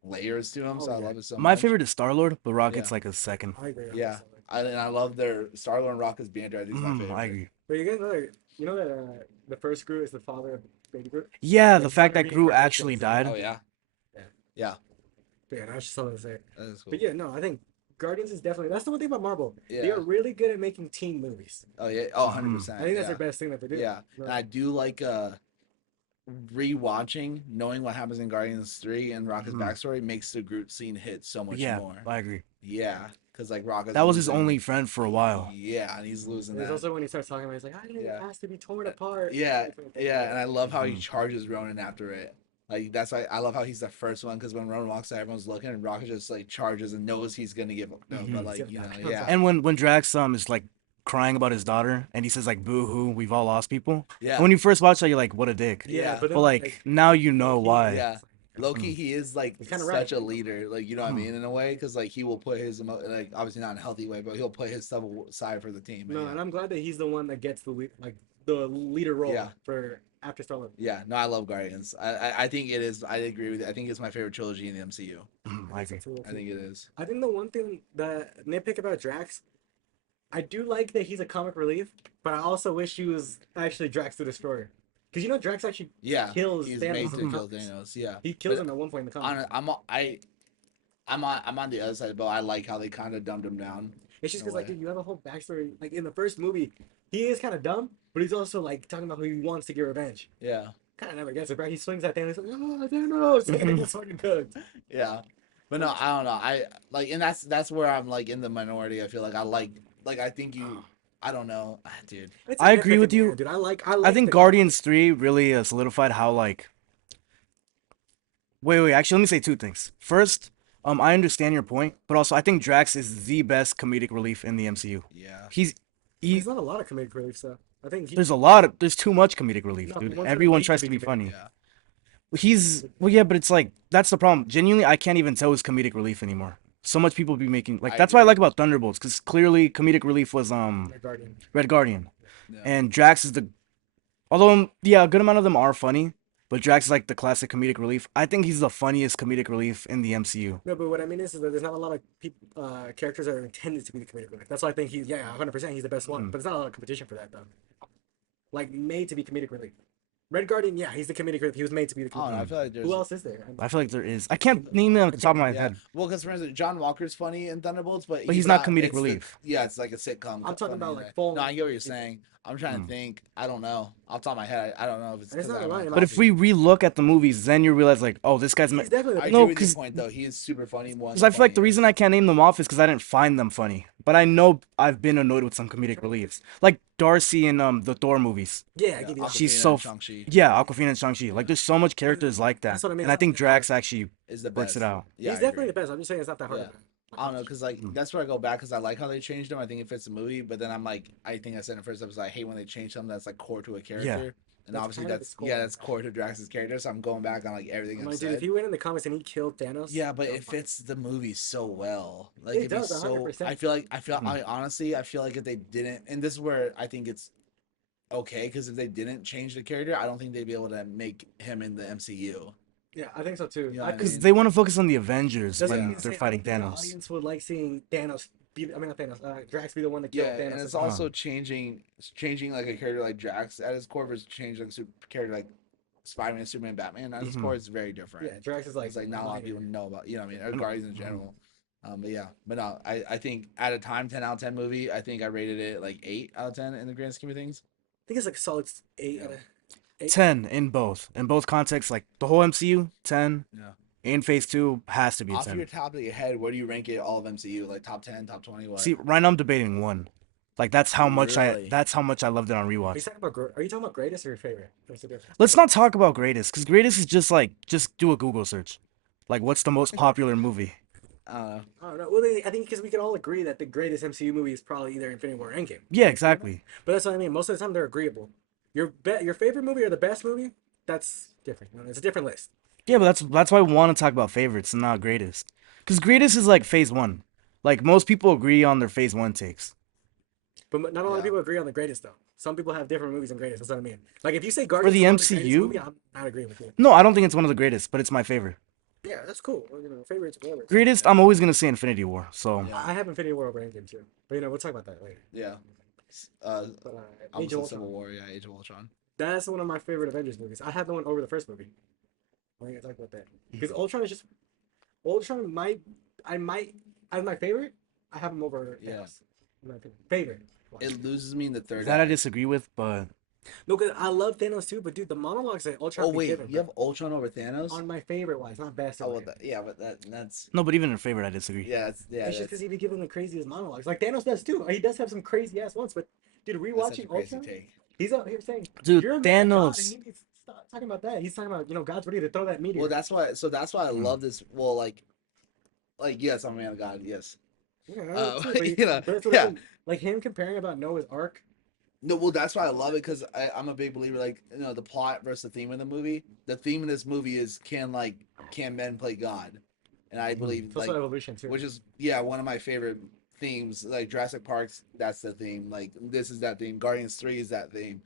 layers to him. Oh, So I yeah. love it so My much. favorite is Star Lord, but Rocket's Yeah. like a second. I agree. Yeah. And I love their Star Lord and Rocket's banter. I think is my favorite. I agree. But you guys know that the first Groot is the father of Baby Groot. Yeah, Yeah, the he's fact not that reading Groot Revelation, actually so- died. Oh yeah. Yeah. Yeah. Yeah, that's just something to say. That is cool. But yeah, no, I think Guardians is definitely that's the one thing about Marvel. They Yeah. are really good at making teen movies. Oh yeah. Oh, 100%. I think that's yeah. their best thing that they do. Yeah. No. And I do like rewatching, knowing what happens in Guardians 3 and Rocket's Mhm. backstory makes the Groot scene hit so much Yeah, more. I agree. Yeah. Because like Rocket. That was his only friend for a while. Yeah, and he's losing There's that. also when he starts talking about, he's like, I didn't Yeah. ask to be torn apart. Yeah, Different things. yeah, and I love how he Mhm. charges Ronan after it. Like that's why I love how he's the first one because when Ronan walks out, everyone's looking, and Rocket just like charges and knows he's gonna give up. No, Mhm. but like He's you know, gonna- yeah, And when Drax is like crying about his daughter and he says like boo hoo, we've all lost people. yeah, And when you first watch that, you're like, what a dick. Yeah. but, But like now you know why. yeah. Loki, he is like He's kinda such right. a leader, like you know what I Mhm. mean, in a way, because like he will put his like obviously not in a healthy way, but he'll put his stuff aside for the team. No, yeah. and I'm glad that he's the one that gets the the leader role Yeah. for after Star-Lord. Yeah, no, I love Guardians. I think it is. I agree with it. I think it's my favorite trilogy in the MCU. I agree. I think it is. I think the one thing that nitpick about Drax, I do like that he's a comic relief, but I also wish he was actually Drax the Destroyer. Because you know Drax actually Yeah, kills he's Thanos made in to the kill comics. Thanos. Yeah, He kills But him at one point in the comics. I'm on the other side, but I like how they kind of dumbed him down. It's just in a because like way. dude, you have a whole backstory. Like in the first movie, he is kind of dumb, but he's also like talking about who he wants to get revenge. Yeah, Kind of never gets it, right? He swings at Thanos, he's like, oh, Thanos, and he gets fucking cooked. yeah, but no, I don't know. I like, and that's where I'm like in the minority. I feel like I think you. I don't know, dude. It's a I agree nitpick with in there, you. dude. I like I think the- Guardians 3 really solidified how like wait, actually let me say two things. First, I understand your point, but also I think Drax is the best comedic relief in the MCU. Yeah, He's He, There's not a lot of comedic relief stuff. I think he. there's too much comedic relief, No, dude. ones that are Everyone made to tries be to be comedic. funny. Yeah. Well, yeah, but it's like that's the problem. Genuinely, I can't even tell it's comedic relief anymore. So much people be making like I that's what I agree. like about Thunderbolts because clearly comedic relief was Like Guardian. Red Guardian, Yeah. and Drax is the although yeah a good amount of them are funny, but Drax is like the classic comedic relief. I think he's the funniest comedic relief in the MCU. No, but what I mean is that there's not a lot of characters that are intended to be the comedic relief. That's why I think he's 100%. He's the best one. Mhm. But there's not a lot of competition for that though. Like made to be comedic relief. Red Guardian, yeah, he's the comedic relief. He was made to be the I don't comedic know. I relief. feel like there's. Who else is there? I feel like there is. I can't name them at the top of my Yeah. head, Well, because for instance, John Walker's funny in Thunderbolts, but but he's not comedic it's the- relief. yeah, it's like a sitcom. I'm talking funny about in like it. full. No, I get what you're saying. I'm trying Mm. to think. I don't know. Off the top of my head, I don't know if it's There's because not I a lot haven't in But if we relook at the movies, then you realize like, oh, this guy's. He's definitely the I No, agree with your 'cause point though. He is super funny. One. Because I feel like the reason I can't name them off is because I didn't find them funny. But I know I've been annoyed with some comedic reliefs, like Darcy in the Thor movies. Yeah, I give you that. She's Awkwafina so and Shang-Chi yeah, Aquafina and Shang-Chi. Like there's so much characters like that, That's what I mean. and I It's not think that Drax hard. actually is the works best. it out. Yeah, He's I definitely agree. the best. I'm just saying it's not that hard. Yeah. I don't know, because like that's where I go back because I like how they changed him. I think it fits the movie, but then I'm like, I think I said in the first episode, I hate when they change something that's like core to a character. And That's obviously kind of that's its core. yeah, that's core to Drax's character. So I'm going back on like everything I'm I've like, dude, said. if he went in the comics and he killed Thanos, Yeah, but that it was fine. fits the movie so well. Like It it'd be does, so. 100%. Mhm. I honestly I feel like if they didn't, and this is where I think it's okay, because if they didn't change the character, I don't think they'd be able to make him in the MCU. Yeah, I think so too. You know I what I think Because mean? they want to focus on the Avengers that's what when I'm they're saying. I fighting don't think the Thanos. audience would like seeing Thanos be. I mean, not Thanos. Drax be the one that killed Yeah, Thanos. and it's Uh-huh. also changing like a character like Drax at his core versus changing like a character like Spider-Man, Superman, Batman at his Mhm. core is very different. Yeah, Drax is like It's like not a lot of people minor. know about, you know what I mean, or And- Guardians in mhm. general. But yeah, but no, I think at a time 10 out of 10 movie, I think I rated it like 8 out of 10 in the grand scheme of things. I think it's like a solid 8 Yeah. out of 8. 10 in both contexts, like the whole MCU 10, Yeah. in Phase 2 has to be a Off 10. your top of your head, where do you rank it all of MCU? Like top 10, top 20, what? See, right now I'm debating 1. Like that's how much Really? I loved it on Are you rewatch. talking about? Are you talking about greatest or your favorite? What's the difference? Let's not talk about greatest, because greatest is just like just do a Google search. Like what's the most popular movie? I don't know. I don't know. Well, I think because we can all agree that the greatest MCU movie is probably either Infinity War or Endgame. Yeah, exactly. But that's what I mean. Most of the time, they're agreeable. Your favorite movie or the best movie? That's different. You know, it's a different list. Yeah, but that's why I want to talk about favorites and not greatest. Because greatest is like Phase 1. Like most people agree on their Phase 1 takes. But not a lot of Yeah. people agree on the greatest though. Some people have different movies and greatest. That's what I mean. Like if you say For Guardians the is one of the greatest MCU? movie, I'm not agreeing with you. No, I don't think it's one of the greatest, but it's my favorite. Yeah, that's cool. Well, you know, favorites, whatever. Greatest, I'm always gonna say Infinity War. So Yeah. I have Infinity War over Endgame too. But you know, we'll talk about that later. Yeah. But I Age was of Civil Ultron. War, yeah, Age of Ultron. That's one of my favorite Avengers movies. I have the one over the first movie. I think I talk about that because Ultron is just Ultron. I might as my favorite. I have him over Yeah. Thanos. In my opinion. Favorite. It loses me in the third that I act. disagree with, but No, because I love Thanos too. But dude, the monologues that Ultron Oh be wait, giving, you have Ultron over Thanos? on my favorite wise, not best. Oh, or well, whatever. yeah, but that's no, but even in favorite, I disagree. yeah, it's yeah, It's just that's, because he be giving the craziest monologues. Like Thanos does too. He does have some crazy ass ones, but dude, that's such a rewatching crazy Ultron, take. he's out here saying, Dude, "You're a man of God," and Thanos. he needs to stop talking about that. He's talking about God's ready to throw that meteor. Well, that's why. So that's why I Hmm. love this. Well, like yes, I'm a man of God. Yes. Yeah, I love it too, but You know, but that's what I yeah. mean. Like him comparing about Noah's Ark. No, well, that's why I love it, because I'm a big believer. Like, you know, the plot versus the theme of the movie. The theme of this movie is can men play God, and I believe It's also evolution too. which is one of my favorite themes. Like Jurassic Park's, that's the theme. Like this is that theme. Guardians 3 is that theme.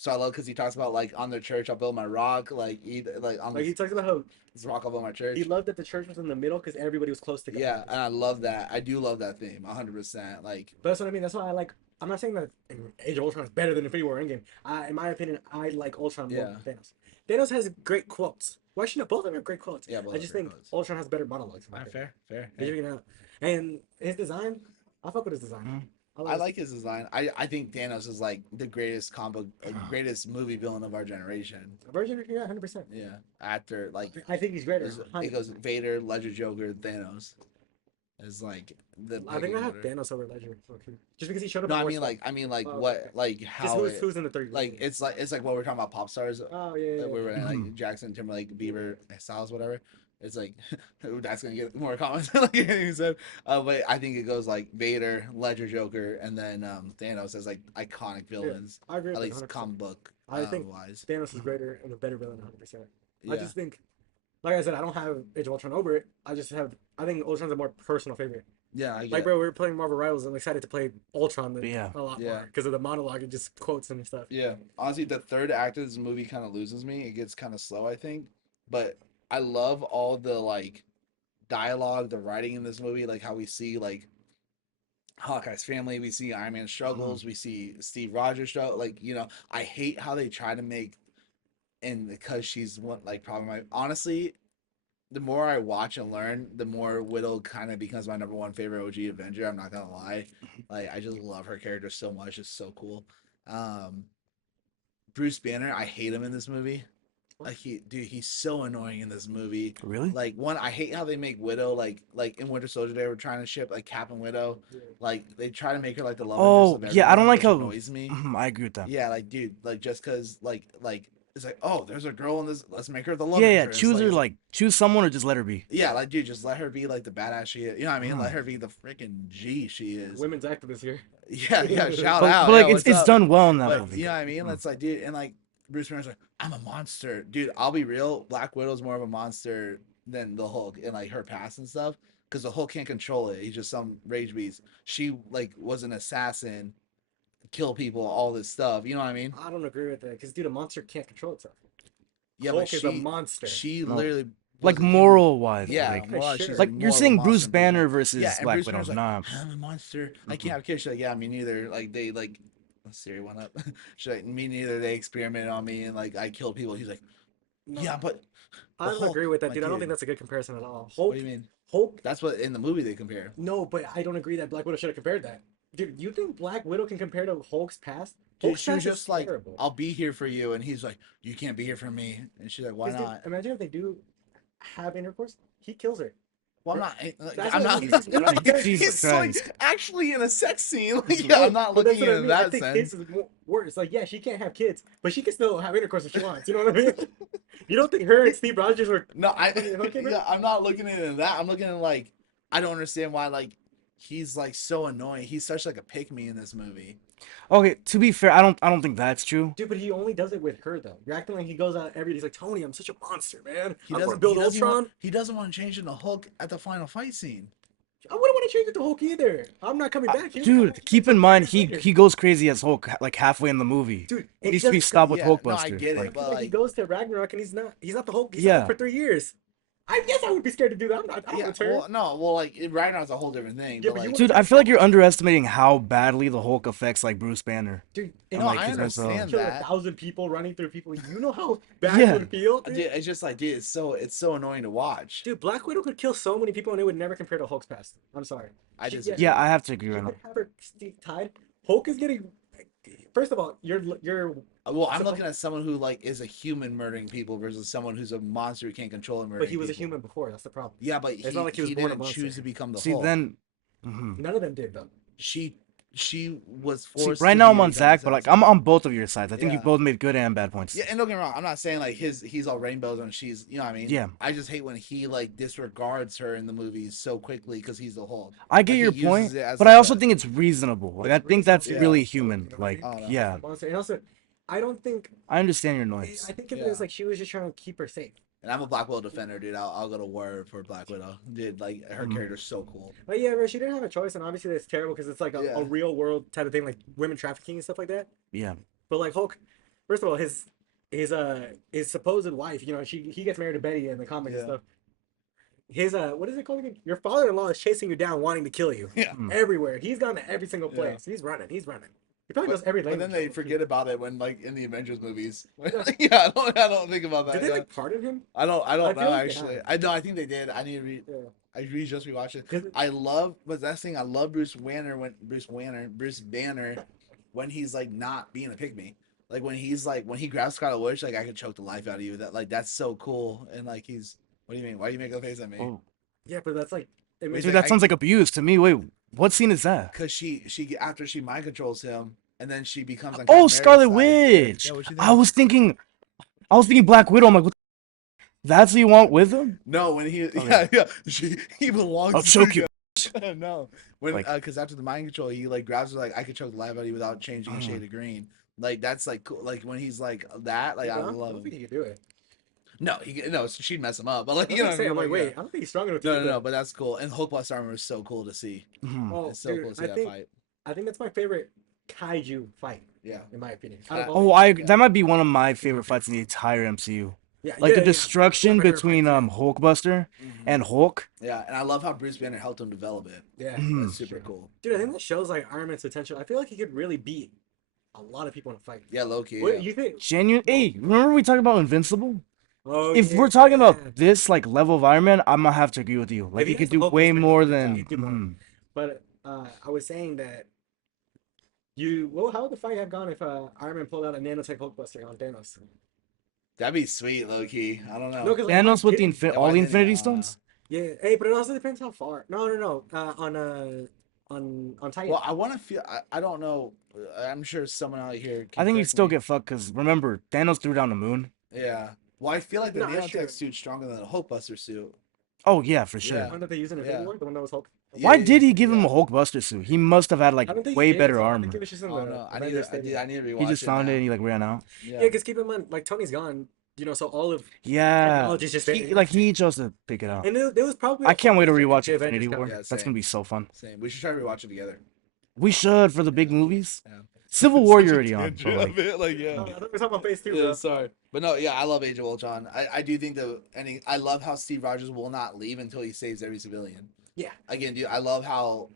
So I love because he talks about like on their church I'll build my rock. Like on like he talks about how this rock I'll build my church. he loved that the church was in the middle because everybody was close together. Yeah, and I love that. I do love that theme, 100%. Like, But that's what I mean. That's why I like. I'm not saying that Age of Ultron is better than Infinity War or Endgame. In my opinion, I like Ultron more Yeah. than Thanos. Thanos has great quotes. Why shouldn't both of them have great quotes? Yeah, both I just have great think quotes. Ultron has better monologues. in my opinion. fair. Did you figure it out? And his design, I fuck with his design. Mhm. I like his design. I think Thanos is like the greatest greatest movie villain of our generation. Virgin. Yeah, 100%. Yeah, actor like I think he's greater. it goes Vader, Ledger, Joker, Thanos. Is like the. I think I have order. Thanos over Ledger. Okay. Just because he showed up. No, in I more mean stuff. like Oh, what okay. like Just how who's in the third. like it's like what we're talking about pop stars. Oh yeah. Like, yeah. we were like Jackson, Timberlake, Bieber, Styles, whatever. It's like ooh, that's gonna get more comments like you said. But I think it goes like Vader, Ledger, Joker, and then Thanos as like iconic Yeah, villains, I agree at with that least 100%. comic book I think wise. Thanos is greater and a better villain 100%. I Yeah, just think, like I said, I don't have Age of Ultron over it. I think Ultron's a more personal favorite. yeah, I Like, get. bro, we were playing Marvel Rivals. I'm excited to play Ultron But yeah. a lot Yeah. more because of the monologue and just quotes and stuff. Yeah, honestly, the third act of this movie kind of loses me. It gets kind of slow, I think. But I love all the like dialogue, the writing in this movie, like how we see like Hawkeye's family, we see Iron Man struggles, we see Steve Rogers struggle. Like I hate how they try to make, and because she's one like probably my honestly, the more I watch and learn, the more Widow kind of becomes my number one favorite OG Avenger. I'm not gonna lie, like I just love her character so much. It's so cool. Um, Bruce Banner, I hate him in this movie. Like he's so annoying in this movie. Really? Like one, I hate how they make Widow like in Winter Soldier they were trying to ship like Cap and Widow. Yeah. Like they try to make her like the love interest Oh of yeah, I don't everyone, like which how. annoys me. I agree with that. Yeah, like dude, like just cause like it's like oh there's a girl in this, let's make her the love Yeah, yeah. interest. Choose her, It's like choose someone or just let her be. yeah, like dude, just let her be like the badass she is. You know what I mean? Mhm. Let her be the freaking G she is. Women's activist here. Yeah, yeah. Shout But, out. but like Yeah, it's what's up? done well in that But movie. you know what I mean? Mm. It's like, dude, and like Bruce Banner's like, I'm a monster, dude. I'll be real. Black Widow's more of a monster than the Hulk in like her past and stuff, because the Hulk can't control it. He's just some rage beast. She like was an assassin, kill people, all this stuff. You know what I mean? I don't agree with that because, dude, a monster can't control itself. Yeah, Hulk but is a monster. she No. literally Like was a human. moral wise, Yeah, like moral. sure. She's like more you're of a saying monster Bruce than Banner Yeah, versus and Black Bruce Widow. Banner's like, Nah. I'm a monster. I can't have kids. She's like, yeah, me neither. Like they like Siri went up. She's like, me neither. They experimented on me and like I killed people. He's like, No, yeah, but I the don't Hulk. agree with that, My dude. I don't think dude. that's a good comparison at all. What Hulk, do you mean? Hulk. That's what in the movie they compare. No, but I don't agree that Black Widow should have compared that. Dude, you think Black Widow can compare to Hulk's past? Dude, Hulk's she was past is just like, terrible. I'll be here for you, and he's like, you can't be here for me, and she's like, why 'Cause, dude, not? imagine if they do have intercourse, he kills her. Well, I'm not. Like, That's I'm what not. Jesus Christ. Jesus He's like Christ. actually in a sex scene. Like, yeah, I'm not But that's looking what I at it in mean. I that think sense. his is worse. Like, yeah, she can't have kids, but she can still have intercourse if she wants. You know what I mean? You don't think her and Steve Rogers were No, fucking hooking her? yeah, I'm not looking at it in that. I'm looking at like I don't understand why like he's like so annoying. He's such like a pick me in this movie. Okay, to be fair, I don't think that's true. Dude, but he only does it with her though. You're acting like he goes out every day. He's like, Tony, I'm such a monster, man. He I want to doesn't. build He doesn't, Ultron. he doesn't want to change into Hulk at the final fight scene. I wouldn't want to change it to Hulk either. I'm not coming back. He was Dude, back keep like in mind 3 years he later. he goes crazy as Hulk like halfway in the movie. Dude, It it needs to be doesn't- stopped with Yeah, no, I Hulkbuster. get it, Like, but he like goes to Ragnarok and he's not the Hulk. He's Yeah. Hulk for 3 years. I guess I would be scared to do that. I don't yeah, return. well, no, well, like Ragnarok's a whole different thing. Yeah, but but you like, dude, I feel like you're underestimating how badly the Hulk affects like Bruce Banner. Dude, And, no, like, I his mental- understand kill that. 1,000 people running through people. You know how bad Yeah. it would feel, Dude, dude? it's just like, dude, it's so annoying to watch. Dude, Black Widow could kill so many people and it would never compare to Hulk's past. I'm sorry. I She- just Yeah, I have to agree She right now. could have her tied. Hulk is getting. First of all, you're Well, I'm So- looking at someone who like is a human murdering people versus someone who's a monster who can't control and murder. but he was a human before. That's the problem. Yeah, but It's not like he was born a didn't monster. choose to become the See, Hulk. then. Mhm. None of them did though. She was See, forced. right to now be I'm on become Zach, but like assassin. I'm on both of your sides. I think you Yeah. both made good and bad points. Yeah, and don't get me wrong. I'm not saying like he's all rainbows and she's you know what I mean. Yeah. I just hate when he like disregards her in the movies so quickly because he's the Hulk. I get Like, he your uses point, it as but like I also a- think it's reasonable. Like I It's think that's reasonable. really Yeah. human. You know what I Like mean? I don't know. yeah, Monster. And also, I don't think. I understand your I noise. think it Yeah. was like she was just trying to keep her safe. And I'm a Black Widow defender, dude. I'll go to war for Black Widow, dude. Like her Mhm. character's so cool. But yeah, bro, she didn't have a choice, and obviously that's terrible because it's like a Yeah. real world type of thing, like women trafficking and stuff like that. Yeah. But like Hulk, first of all, his supposed wife, you know, he gets married to Betty in the comics and Yeah. stuff. His what is it called again? Your father-in-law is chasing you down, wanting to kill you Yeah. Mm. everywhere. He's gone to every single Yeah. place. He's running. He probably knows every But language. then they forget about it when like in the Avengers movies. yeah, I don't think about that. Did they yeah. like pardon him? I don't I know feel like they actually. have. I know I think they did. I need to read. Yeah. Just rewatched it. 'Cause- I love, but that's the thing. I love Bruce Banner when he's like not being a pygmy. Like when he grabs Scarlet Witch, like I could choke the life out of you. That's so cool. And like he's, what do you mean? Why do you make a face at me? Oh, Yeah, but that's like. It Wait, makes dude, like, that sounds like abuse to me. Wait, what scene is that? Because she after she mind controls him, and then she becomes like Oh, Mary's Scarlet side. Witch. Yeah, what you I was thinking Black Widow. I'm like, what That's what you want with him? No, when he Okay. he belongs I'll to choke you. no, when Like, because after the mind control, he like grabs her like I could choke the life out of you without changing a shade mm. of green. Like that's like cool. Like when he's like that, like Yeah, I but I love don't think him. he could do it. No, no, she'd mess him up. But like I was you know gonna what I say, mean? I'm like, Like yeah. wait, I don't think he's strong enough to No, do no, no. that. But that's cool. And Hulk Plus armor is so cool to see. Mhm. Oh, It's so dude, cool to see that fight. I think that's my favorite kaiju fight, Yeah. in my opinion. Out of Uh, all Oh, the- I Yeah. that might be one of my favorite fights in the entire MCU. yeah, Like the yeah, yeah. One of destruction my favorite between fights, Hulkbuster and Hulk. Yeah, and I love how Bruce Banner helped him develop it. yeah. Mhm. That's super cool. Dude, I think that shows like Iron Man's potential. I feel like he could really beat a lot of people in a fight. Yeah, Loki. What Yeah. you think? Genuine. Hey, remember we talked about Invincible? Oh, If yeah. we're talking about this like level of Iron Man, I'm gonna have to agree with you. Like If he he could has the do Hulk way buster, more he than. could do more. Mhm. But I was saying that how would the fight have gone if Iron Man pulled out a nanotech Hulkbuster on Thanos? That'd be sweet, Loki. I don't know. No, because like, Thanos with the didn't. Yeah, all why the didn't he? Infinity Stones. Yeah, hey, but it also depends how far. No. On Titan. Well, I want to feel. I don't know. I'm sure someone out here. I Can think he'd correct still me. get fucked because remember Thanos threw down the moon. Yeah. Well, I feel like the No, that's true. nanotech suit's stronger than the Hulkbuster suit. Oh yeah, for sure. Yeah. The one that they used in Infinity Yeah. War, the one that was Hulk. Yeah, Why did he give him yeah. a Hulkbuster suit? He must have had like I don't think way he did, better so I armor. think it was just in Oh the no, Avengers Stadium. I need to rewatch He just it found now. it and he like ran out. Yeah, because keep in mind, like Tony's gone, so all of Yeah, technology's just he like he chose to pick it out. and there was probably I can't wait to a rewatch the Avengers Infinity War. coming. Yeah, That's gonna same. be so fun. Same. We should try to rewatch it together. We should for the big Yeah. movies. Yeah. Civil War Such you're a already on. tangent But, of it, like I yeah. thought we were talking about phase 2, Yeah, bro. sorry. But no, yeah, I love Age of Ultron. I do think I love how Steve Rogers will not leave until he saves every civilian. Yeah. Again, dude, I love how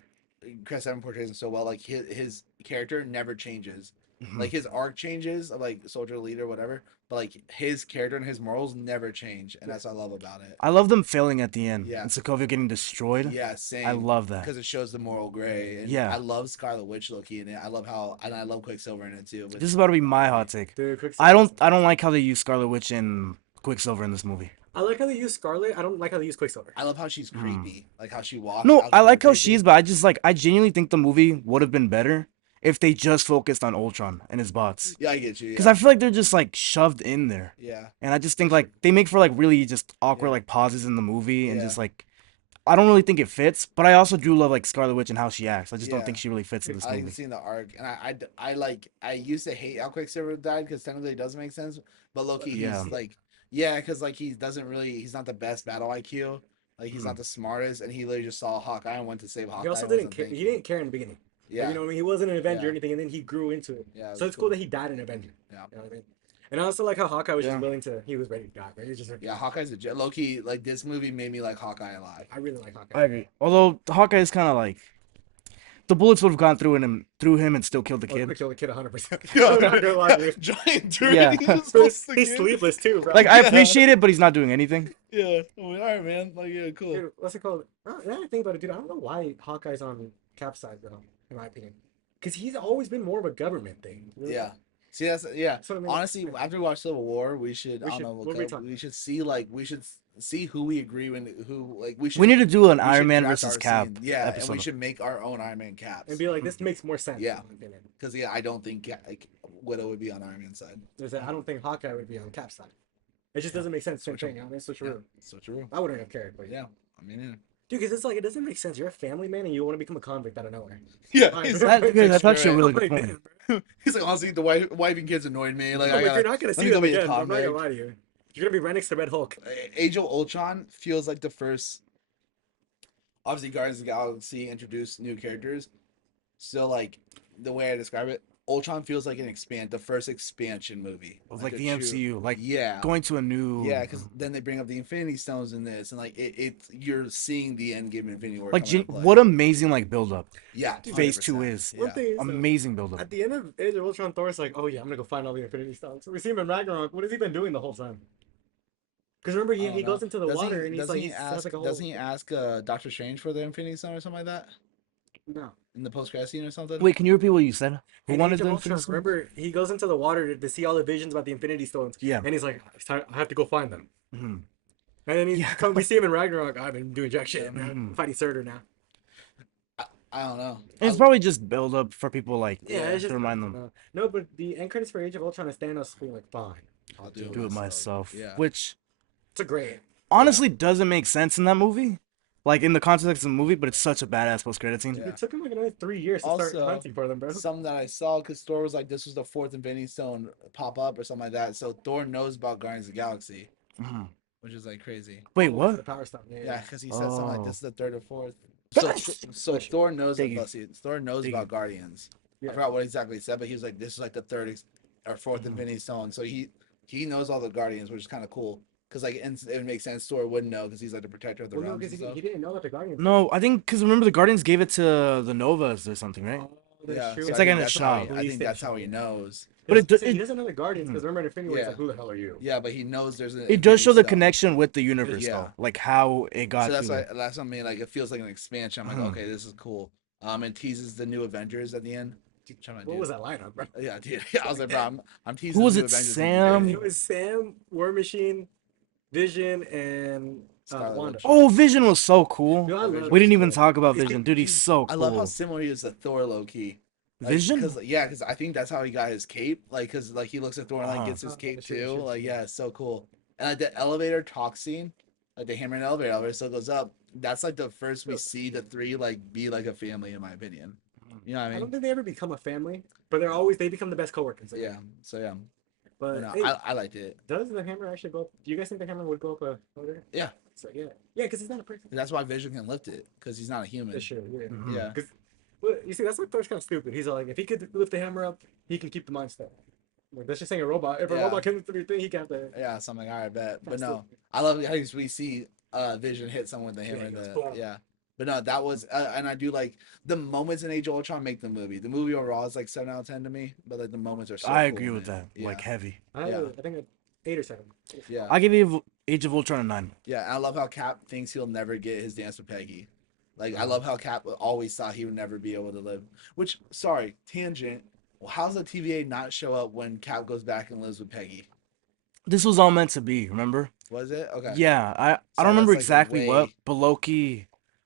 Chris Evans portrays him so well. Like his character never changes. Mhm. Like his arc changes, of like soldier leader, whatever. But like his character and his morals never change, and that's what I love about it. I love them failing at the end Yeah. and Sokovia getting destroyed. Yeah, same. I love that. because it shows the moral gray. And Yeah. I love Scarlet Witch Loki in it. I love I love Quicksilver in it too. But This is about to be my hot take. Dude, I don't like how they use Scarlet Witch and Quicksilver in this movie. I like how they use Scarlet. I don't like how they use Quicksilver. I love how she's creepy, like how she walks. No, how I she's like how creepy. she's, but I genuinely think the movie would have been better if they just focused on Ultron and his bots. Yeah, I get you. Because Yeah. I feel like they're just like shoved in there. Yeah. And I just think like they make for like really just awkward Yeah. like pauses in the movie and Yeah. just like I don't really think it fits, but I also do love like Scarlet Witch and how she acts. I just Yeah. don't think she really fits in this I like movie. seeing the arc, and I used to hate how Quicksilver died because technically it doesn't make sense. But Loki, Yeah. he's like, because like he's not the best battle IQ. Like he's not the smartest, and he literally just saw Hawkeye and went to save Hawkeye. He also and didn't wasn't care. He thinking. didn't care in the beginning. Yeah. Like, he wasn't an Avenger Yeah. or anything, and then he grew into it. Yeah, So it's cool that he died an Avenger. Yeah. You know what I mean? And I also like how Hawkeye was Yeah. just willing to. He was ready to die. Right? He was just. Yeah, Hawkeye's a Loki. Like this movie made me like Hawkeye a lot. I really like Hawkeye. I agree. Although Hawkeye is kind of like the bullets would have gone through him and still killed the kid. Kill the kid 100%. Yeah, I'm not gonna lie to you. Giant turd. Yeah. He's sleepless too, bro. Like I Yeah. appreciate it, but he's not doing anything. Yeah. I'm like, all right, man. Like, yeah, cool. Dude, what's it called? Now I think about it, dude. I don't know why Hawkeye's on Cap's side, though. In my opinion, because he's always been more of a government thing. you know? Yeah. See, that's yeah. That's what I mean. Honestly, after we watch Civil War, we should. I don't know. what we talk- We should see see who we agree with. Who like we should. We need to do an we Iron should Man draft versus our Cap scene. Yeah, and episode. we should make our own Iron Man caps. And be like, this makes more sense. Yeah. In my opinion. Because I don't think like Widow would be on Iron Man's side. I don't think Hawkeye would be on Cap's side. It just doesn't make sense. Same thing. You know? It's so true. Yeah, so true. I wouldn't have cared, but Yeah, I mean, dude, because it's like it doesn't make sense. You're a family man and you want to become a convict out of nowhere. yeah. Fine. He's, That's actually a really I'm good like, point. damn, bro. he's like, honestly, the wife and kids annoyed me. Like, No, I but gotta, you're not gonna let see me go them be a again. I'm not gonna convict. lie to you. You're gonna be right next to Red Hulk. Age of Ultron feels like the first. Obviously, Guardians of the Galaxy introduced new characters. Still, like the way I describe it, Ultron feels like the first expansion movie Of like a the true- MCU, like yeah, going to a new yeah, because then they bring up the Infinity Stones in this, and like you're seeing the end game Infinity War. like coming into play. what amazing like build up yeah, Phase 2 100%. is. One Yeah. thing is, Amazing build up. at the end of Age of Ultron, Thor's like, "Oh yeah, I'm gonna go find all the Infinity Stones." So we see him in Ragnarok. What has he been doing the whole time? Because remember, I don't he know. goes into the Doesn't water he, and he's doesn't like, he he ask? has like a whole. Doesn't he ask Doctor Strange for the Infinity Stone or something like that No. in the post credit scene or something? Wait, can you repeat what you said? Who In wanted Age of the Ultron, Infinity Stones? remember, he goes into the water to see all the visions about the Infinity Stones. Yeah. And he's like, I have to go find them. Mhm. And then Yeah. we see him in Ragnarok. I've been doing jack shit, man. I'm Mhm. fighting Surtur now. I don't know. And it's probably just build up for people like Yeah, it's to just remind them No, but the end credits for Age of Ultron is Thanos being like, fine. I'll do it myself. Yeah. Which It's a great. honestly doesn't make sense in that movie, like in the context of the movie, but it's such a badass post credit scene. Yeah. It took him like another 3 years to start Also, hunting for them, bro. something that I saw because Thor was like, this was the fourth Infinity Stone pop up or something like that. So Thor knows about Guardians of the Galaxy, Mhm. which is like crazy. Wait, Oh, what? The Power Stone. Yeah. Yeah, because he said something like Oh. this is the third or fourth. So Thor knows Thank you. about Thor knows Thank about you. Guardians. Yeah. I forgot what exactly he said, but he was like, this is like the third or 4th Mhm. Infinity Stone. So he knows all the Guardians, which is kind of cool. Because like it makes sense. Thor wouldn't know because he's like the protector of the Well, no, realms because and he, stuff. he didn't know about the Guardians. No, I think because remember the Guardians gave it to the Novas or something, right? Oh, that's Yeah, true. so It's I like think in a that's shop. I think that's how he knows. But it he it, doesn't know the Guardians because remember in Infinity War, he's Yeah. like, who the hell are you? Yeah, but he knows there's an it does show the Infinity Stone. connection with the universe Yeah. though, like how it got So to that's why there. that's something like it feels like an expansion. I'm like, Mhm. okay, this is cool. It teases the new Avengers at the end. What was that lineup, bro? Yeah, dude. I was like, bro, I'm teasing Who was the new it? Avengers. Sam? It was Sam, War Machine, Vision, and Scarlet Wanda. Witch. Oh, Vision was so cool. Dude, I love We didn't Vision, even bro. talk about He's- Vision, dude. He's so I love how cool. similar he is to Thor, low key. Like, Vision? because I think that's how he got his cape. Like, because like he looks at Thor and like Uh-huh. gets his cape Sure, too. sure, Like, sure. yeah, it's so cool. And like the elevator talk scene, like the hammer and elevator still goes up. That's like the first we see the three like be like a family, in my opinion. You know what I I mean? don't think they ever become a family, but they become the best coworkers. Yeah. So yeah. But No, hey, I liked it. does the hammer actually go up? Do you guys think the hammer would go up a elevator? Yeah. So yeah, because he's not a person. And that's why Vision can lift it because he's not a human. For sure, yeah. Mhm. Yeah. Because well, you see, that's why Thor's kind of stupid. He's all like, if he could lift the hammer up, he can keep the mind steady. Like, that's just saying a robot. If a Yeah. robot can lift everything, he can have the. Yeah. So I'm like, all right, bet. But That's no, stupid. I love how we see Vision hit someone with the Yeah, hammer. he goes, The boom. yeah. But no, that was and I do like the moments in Age of Ultron make the movie. The movie overall is like 7 out of 10 to me, but like the moments are so. I cool agree in with it. that. Yeah. Like heavy. Yeah. I think 8 or 7. Yeah. I give Age of Ultron a 9. Yeah, and I love how Cap thinks he'll never get his dance with Peggy. Like, Uh-huh. I love how Cap always thought he would never be able to live. Which, sorry, tangent. Well, how's the TVA not show up when Cap goes back and lives with Peggy? This was all meant to be. Remember? Was it? Okay. Yeah, I Sorry, don't remember that's, like, exactly what, way- but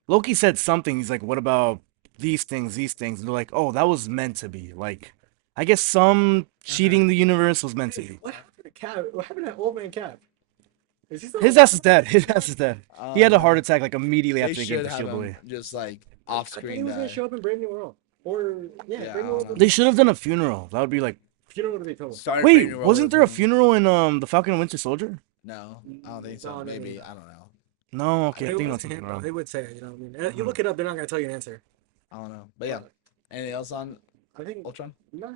Loki said something. He's like, "What about these things? These things?" And they're like, "Oh, that was meant to be." Like, I guess some cheating the universe was meant to Hey, be. what happened to Cap? What happened to old man Cap? Is he still His ass is dead. His ass is dead. He had a heart Um, attack like immediately They after they gave should the have shield him away. just, like, off I thought he screen was gonna die. show up in Brave New World, or Yeah, Brave I New don't World. know. They should have done a funeral. That would be like, Funeral would be cool. Starting Brave wait, New World wasn't there a with him. funeral in the Falcon and Winter Soldier? No, I don't think so. No, no, Maybe. no. I don't know. No, okay, I They think would that's something say- wrong. They would say it, you know what I mean? You Mhm. look it up, they're not gonna tell you an answer. I don't know. But yeah. Anything else on I think, Ultron? nah.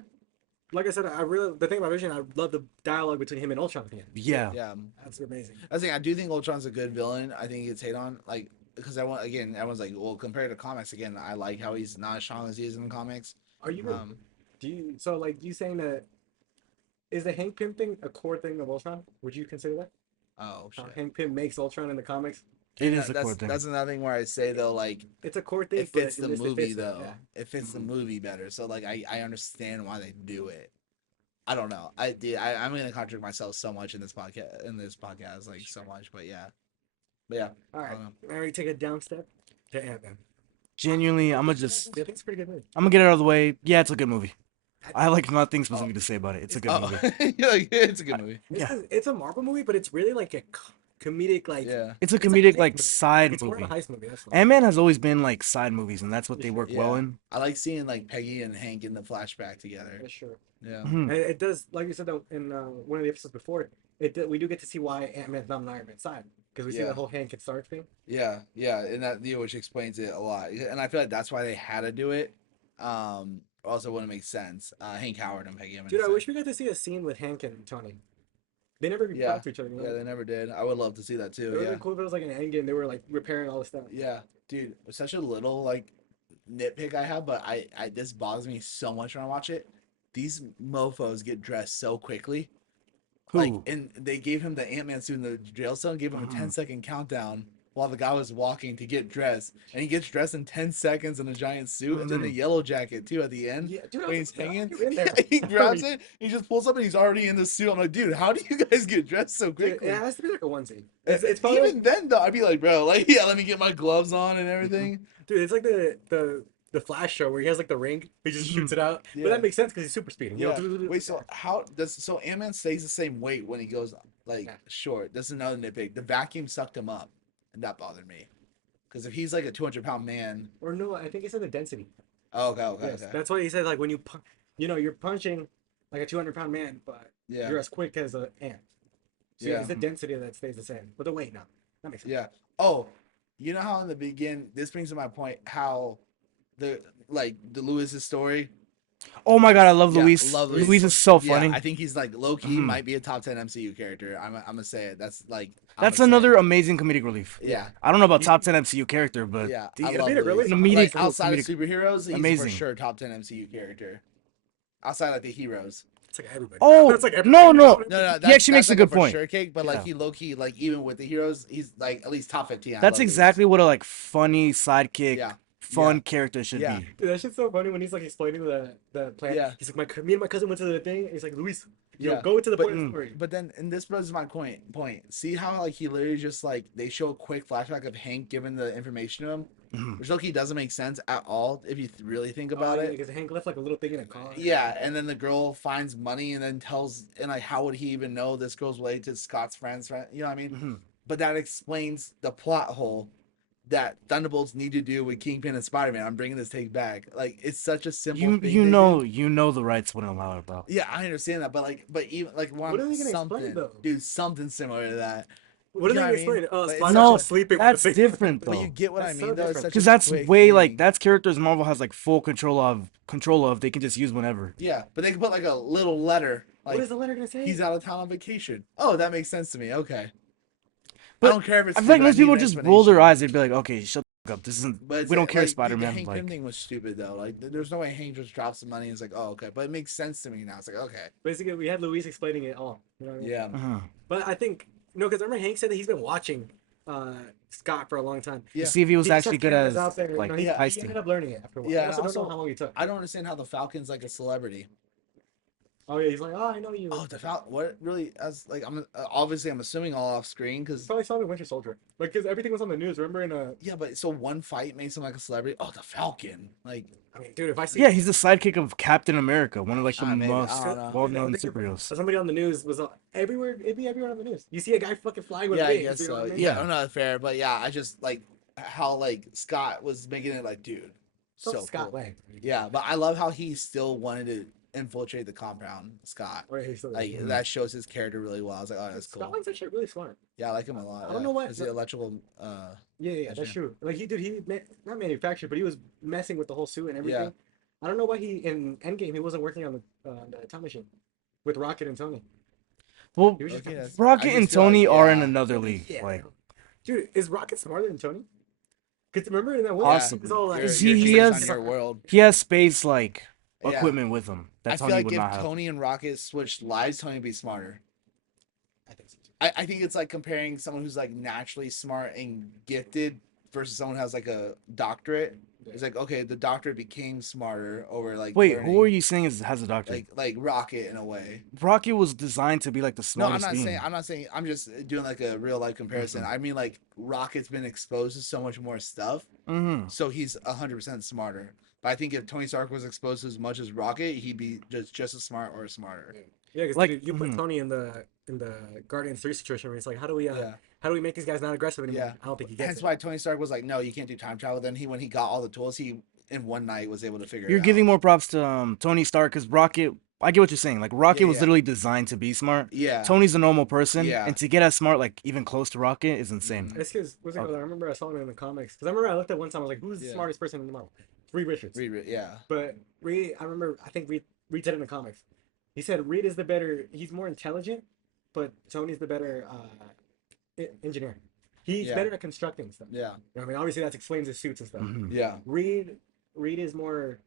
Like I said, the thing about Vision, I love the dialogue between him and Ultron at the end. Yeah. Yeah. That's amazing. I do think Ultron's a good villain. I think he gets hate on, like, because everyone's like, well, compared to comics, again, I like how he's not as strong as he is in the comics. Are you? Um, You saying that? Is the Hank Pym thing a core thing of Ultron? Would you consider that? oh How shit. Hank Pym makes Ultron in the comics? It is a that's core thing. that's another thing where I say though, like, It's a core thing. it fits but the in this, it movie fits it, though. yeah. It fits the Mhm. movie better. So like, I understand why they do it. I don't know. I'm gonna contradict myself so much in this podcast, like so much. But yeah. All I right. don't know. Now we take a down step to Ant-Man. Genuinely, I think it's a pretty good movie. I'm gonna get it out of the way. Yeah, it's a good movie. I like nothing specific to say about it. It's a good Oh, movie. you're like, it's a good movie. Yeah. It's a Marvel movie, but it's really like a comedic, like Yeah. It's a It's a comedic heist like movie. side it's more of movie. a heist movie. That's why. Ant-Man has always been like side movies, and that's what they work well Yeah. in. I like seeing like Peggy and Hank in the flashback together. For sure. Yeah. Mhm. And it does, like you said though, in one of the episodes before, we do get to see why Ant-Man's not on Iron Man's side because we see Yeah. the whole Hank and Stark thing. Yeah, and that which explains it a lot, and I feel like that's why they had to do it. Also wouldn't make sense. Hank Howard and Peggy. Dude, I wish we got to see a scene with Hank and Tony. They never Yeah. talked to each other. You know? Yeah, they never did. I would love to see that It too. would have Yeah, been cool if it was like an Endgame. They were like repairing all the stuff. yeah, dude, it's such a little like nitpick I have, but I this bothers me so much when I watch it. These mofo's get dressed so quickly. Like, Who? and they gave him the Ant-Man suit in the jail cell and gave him a 10-second countdown while the guy was walking to get dressed. And he gets dressed in 10 seconds in a giant suit and then the yellow jacket too at the end. Yeah, dude, I When was he's like, hanging, "You're in there." he grabs it, he just pulls up and he's already in the suit. I'm like, dude, how do you guys get dressed so Dude, quickly? it has to be like a onesie. It's probably Even like, then though, I'd be like, bro, like, yeah, let me get my gloves on and everything. dude, it's like the Flash show where he has like the ring, he just shoots it out. Yeah. But that makes sense because he's super speeding. You Yeah. know? Wait, so Ant-Man stays the same weight when he goes like Yeah. short. That's another nitpick. The vacuum sucked him up, and that bothered me. Because if he's like a 200-pound man, Or no, I think it's in the density. oh, okay, okay, Yes, okay, that's what he said. Like when you're punching like a 200-pound man, but yeah, you're as quick as an ant. So yeah, it's the density that stays the same, but the weight no. That makes sense. yeah. Oh, you know how in the begin, this brings to my point how the the Lewis's story. Oh my god, I love Yeah, Luis. love Luis. Luis is so Yeah, funny. I think he's like low key Mhm. might be a top 10 MCU character. I'm gonna say it. That's like I'm That's gonna say another it. amazing comedic relief. Yeah, I don't know about You, top 10 MCU character, but yeah, the I love animated Luis. relief, an I'm immediate Like like, outside of comedic, superheroes, he's for amazing. sure top 10 MCU character. Outside like the heroes. it's like everybody. Oh That's like no, everybody. no, No, no, he actually that's makes a like a good for point. sure cake, but like Yeah, he low key like even with the heroes, he's like at least top 15. I that's love Luis. exactly what a like funny sidekick, Yeah, yeah, fun character should yeah, be. Dude, that shit's so funny when he's like explaining the plan. yeah, He's like, me and my cousin went to the thing. He's like, Luis, yeah. go to the But point of the story. but then and this brings my point. See how like he literally just like they show a quick flashback of Hank giving the information to him, Mhm. which low-key doesn't make sense at all if you really think Oh, about yeah, it. because Hank left like a little thing in a car. Yeah, and then the girl finds money and then tells and like how would he even know this girl's related to Scott's friend's friend? You know what I mean? Mhm. But that explains the plot hole that Thunderbolts need to do with Kingpin and Spider-Man. I'm bringing this take back. Like it's such a simple thing. You they know do. the rights wouldn't allow it, bro. Yeah, I understand that, but even like What one are they gonna explain something, though? dude, something similar to that. What are You know they what gonna I mean? explain? Oh, But it's Spider-Man's such No, a just sleeping with that's the thing. different but you though. get what I That's so mean though. It's different. such Because a that's quick way like thing. that's characters Marvel has like full control of. They can just use whenever. Yeah, but they can put like a little letter What like is the letter gonna say? he's out of town on vacation. Oh, that makes sense to me. Okay. I But don't care if it's I feel like stupid. I most need people an just roll their explanation. eyes. They'd be like, "Okay, shut the fuck up. This isn't. But it's We don't care, like Spider the Man." Hank Pym Like, thing was stupid though. Like there's no way Hank just drops the money and it's like, oh okay. But it makes sense to me now. It's like okay. Basically, we had Luis explaining it all. You know what I mean? Yeah. uh-huh. But I think no, because remember Hank said that he's been watching Scott for a long time. Yeah. to see if he was He just actually had good cameras as out there. like No, he heisting. ended up learning it after a while. Yeah, I and also don't know also how long he took. I don't understand how the Falcon's like a celebrity. Oh yeah, he's like, oh, I know you. Oh, the Falcon. What really? As like I'm obviously I'm assuming all off screen He because probably saw the Winter Soldier. Like, because everything was on the news. Remember in yeah, but so one fight makes him like a celebrity. Oh, the Falcon. Like I mean, dude, if I see Yeah, he's the sidekick of Captain America, one of like the maybe. I most don't know. well-known If superheroes. somebody on the news was everywhere, it'd be everywhere on the news. You see a guy fucking flying with Yeah, I wings. guess You know so. what I mean? Yeah, Yeah. I'm not fair, but yeah, I just like how like Scott was making it like, dude, So so Scott cool. Lang. Yeah, but I love how he still wanted to infiltrate the compound, Scott. Or he's still Like that shows his character really well. I was like, oh, that's Scott cool. Lang's actually really smart. Yeah, I like him a lot. I don't know what- Is the electrical? Yeah, that's true. Like not manufactured, but he was messing with the whole suit and everything. Yeah. I don't know why he in Endgame he wasn't working on the time machine with Rocket and Tony. Well, He was just Okay, kinda- that's- Rocket I and just feel like, Tony are in yeah. another league. Yeah. Like, Dude, is Rocket smarter than Tony? Because remember in that one, Possibly. he was all like, You're, He- you're he based has- on your world. he has space like Yeah. equipment with him that I feel Tony like would if not have. Tony and Rocket switched lives, Tony would be smarter. I think so too. I think it's like comparing someone who's like naturally smart and gifted versus someone who has like a doctorate. It's like okay, the doctorate became smarter over like Wait, learning, who are you saying has a doctor? like Rocket in a way. Rocket was designed to be like the No, I'm smartest not being. saying I'm not saying I'm just doing like a real life comparison. I mean like Rocket's been exposed to so much more stuff, Mm-hmm. so he's 100% smarter. But I think if Tony Stark was exposed to as much as Rocket, he'd be just as smart or smarter. Yeah, because Like, you put mhm. Tony in the Guardians 3 situation where it's like, how do we Yeah. how do we make these guys not aggressive anymore? Yeah. I don't think he gets Hence it. why Tony Stark was like, no, you can't do time travel. Then when he got all the tools, he in one night was able to figure You're it giving out. more props to Tony Stark because Rocket. I get what you're saying. Like Rocket Yeah, was yeah. literally designed to be smart. Yeah. Tony's a normal person, Yeah. and to get as smart, like even close to Rocket, is insane. It's because Okay. I remember I saw it in the comics because I remember I looked at one time I was like, who's the Yeah. smartest person in the Marvel? Reed Richards. Yeah. But Reed, I remember I think Reed said it in the comics. He said Reed is the better. He's more intelligent, but Tony's the better engineer. He's Yeah. better at constructing stuff. Yeah. You know what I mean, obviously that explains his suits and stuff. Mhm. Yeah. Reed is more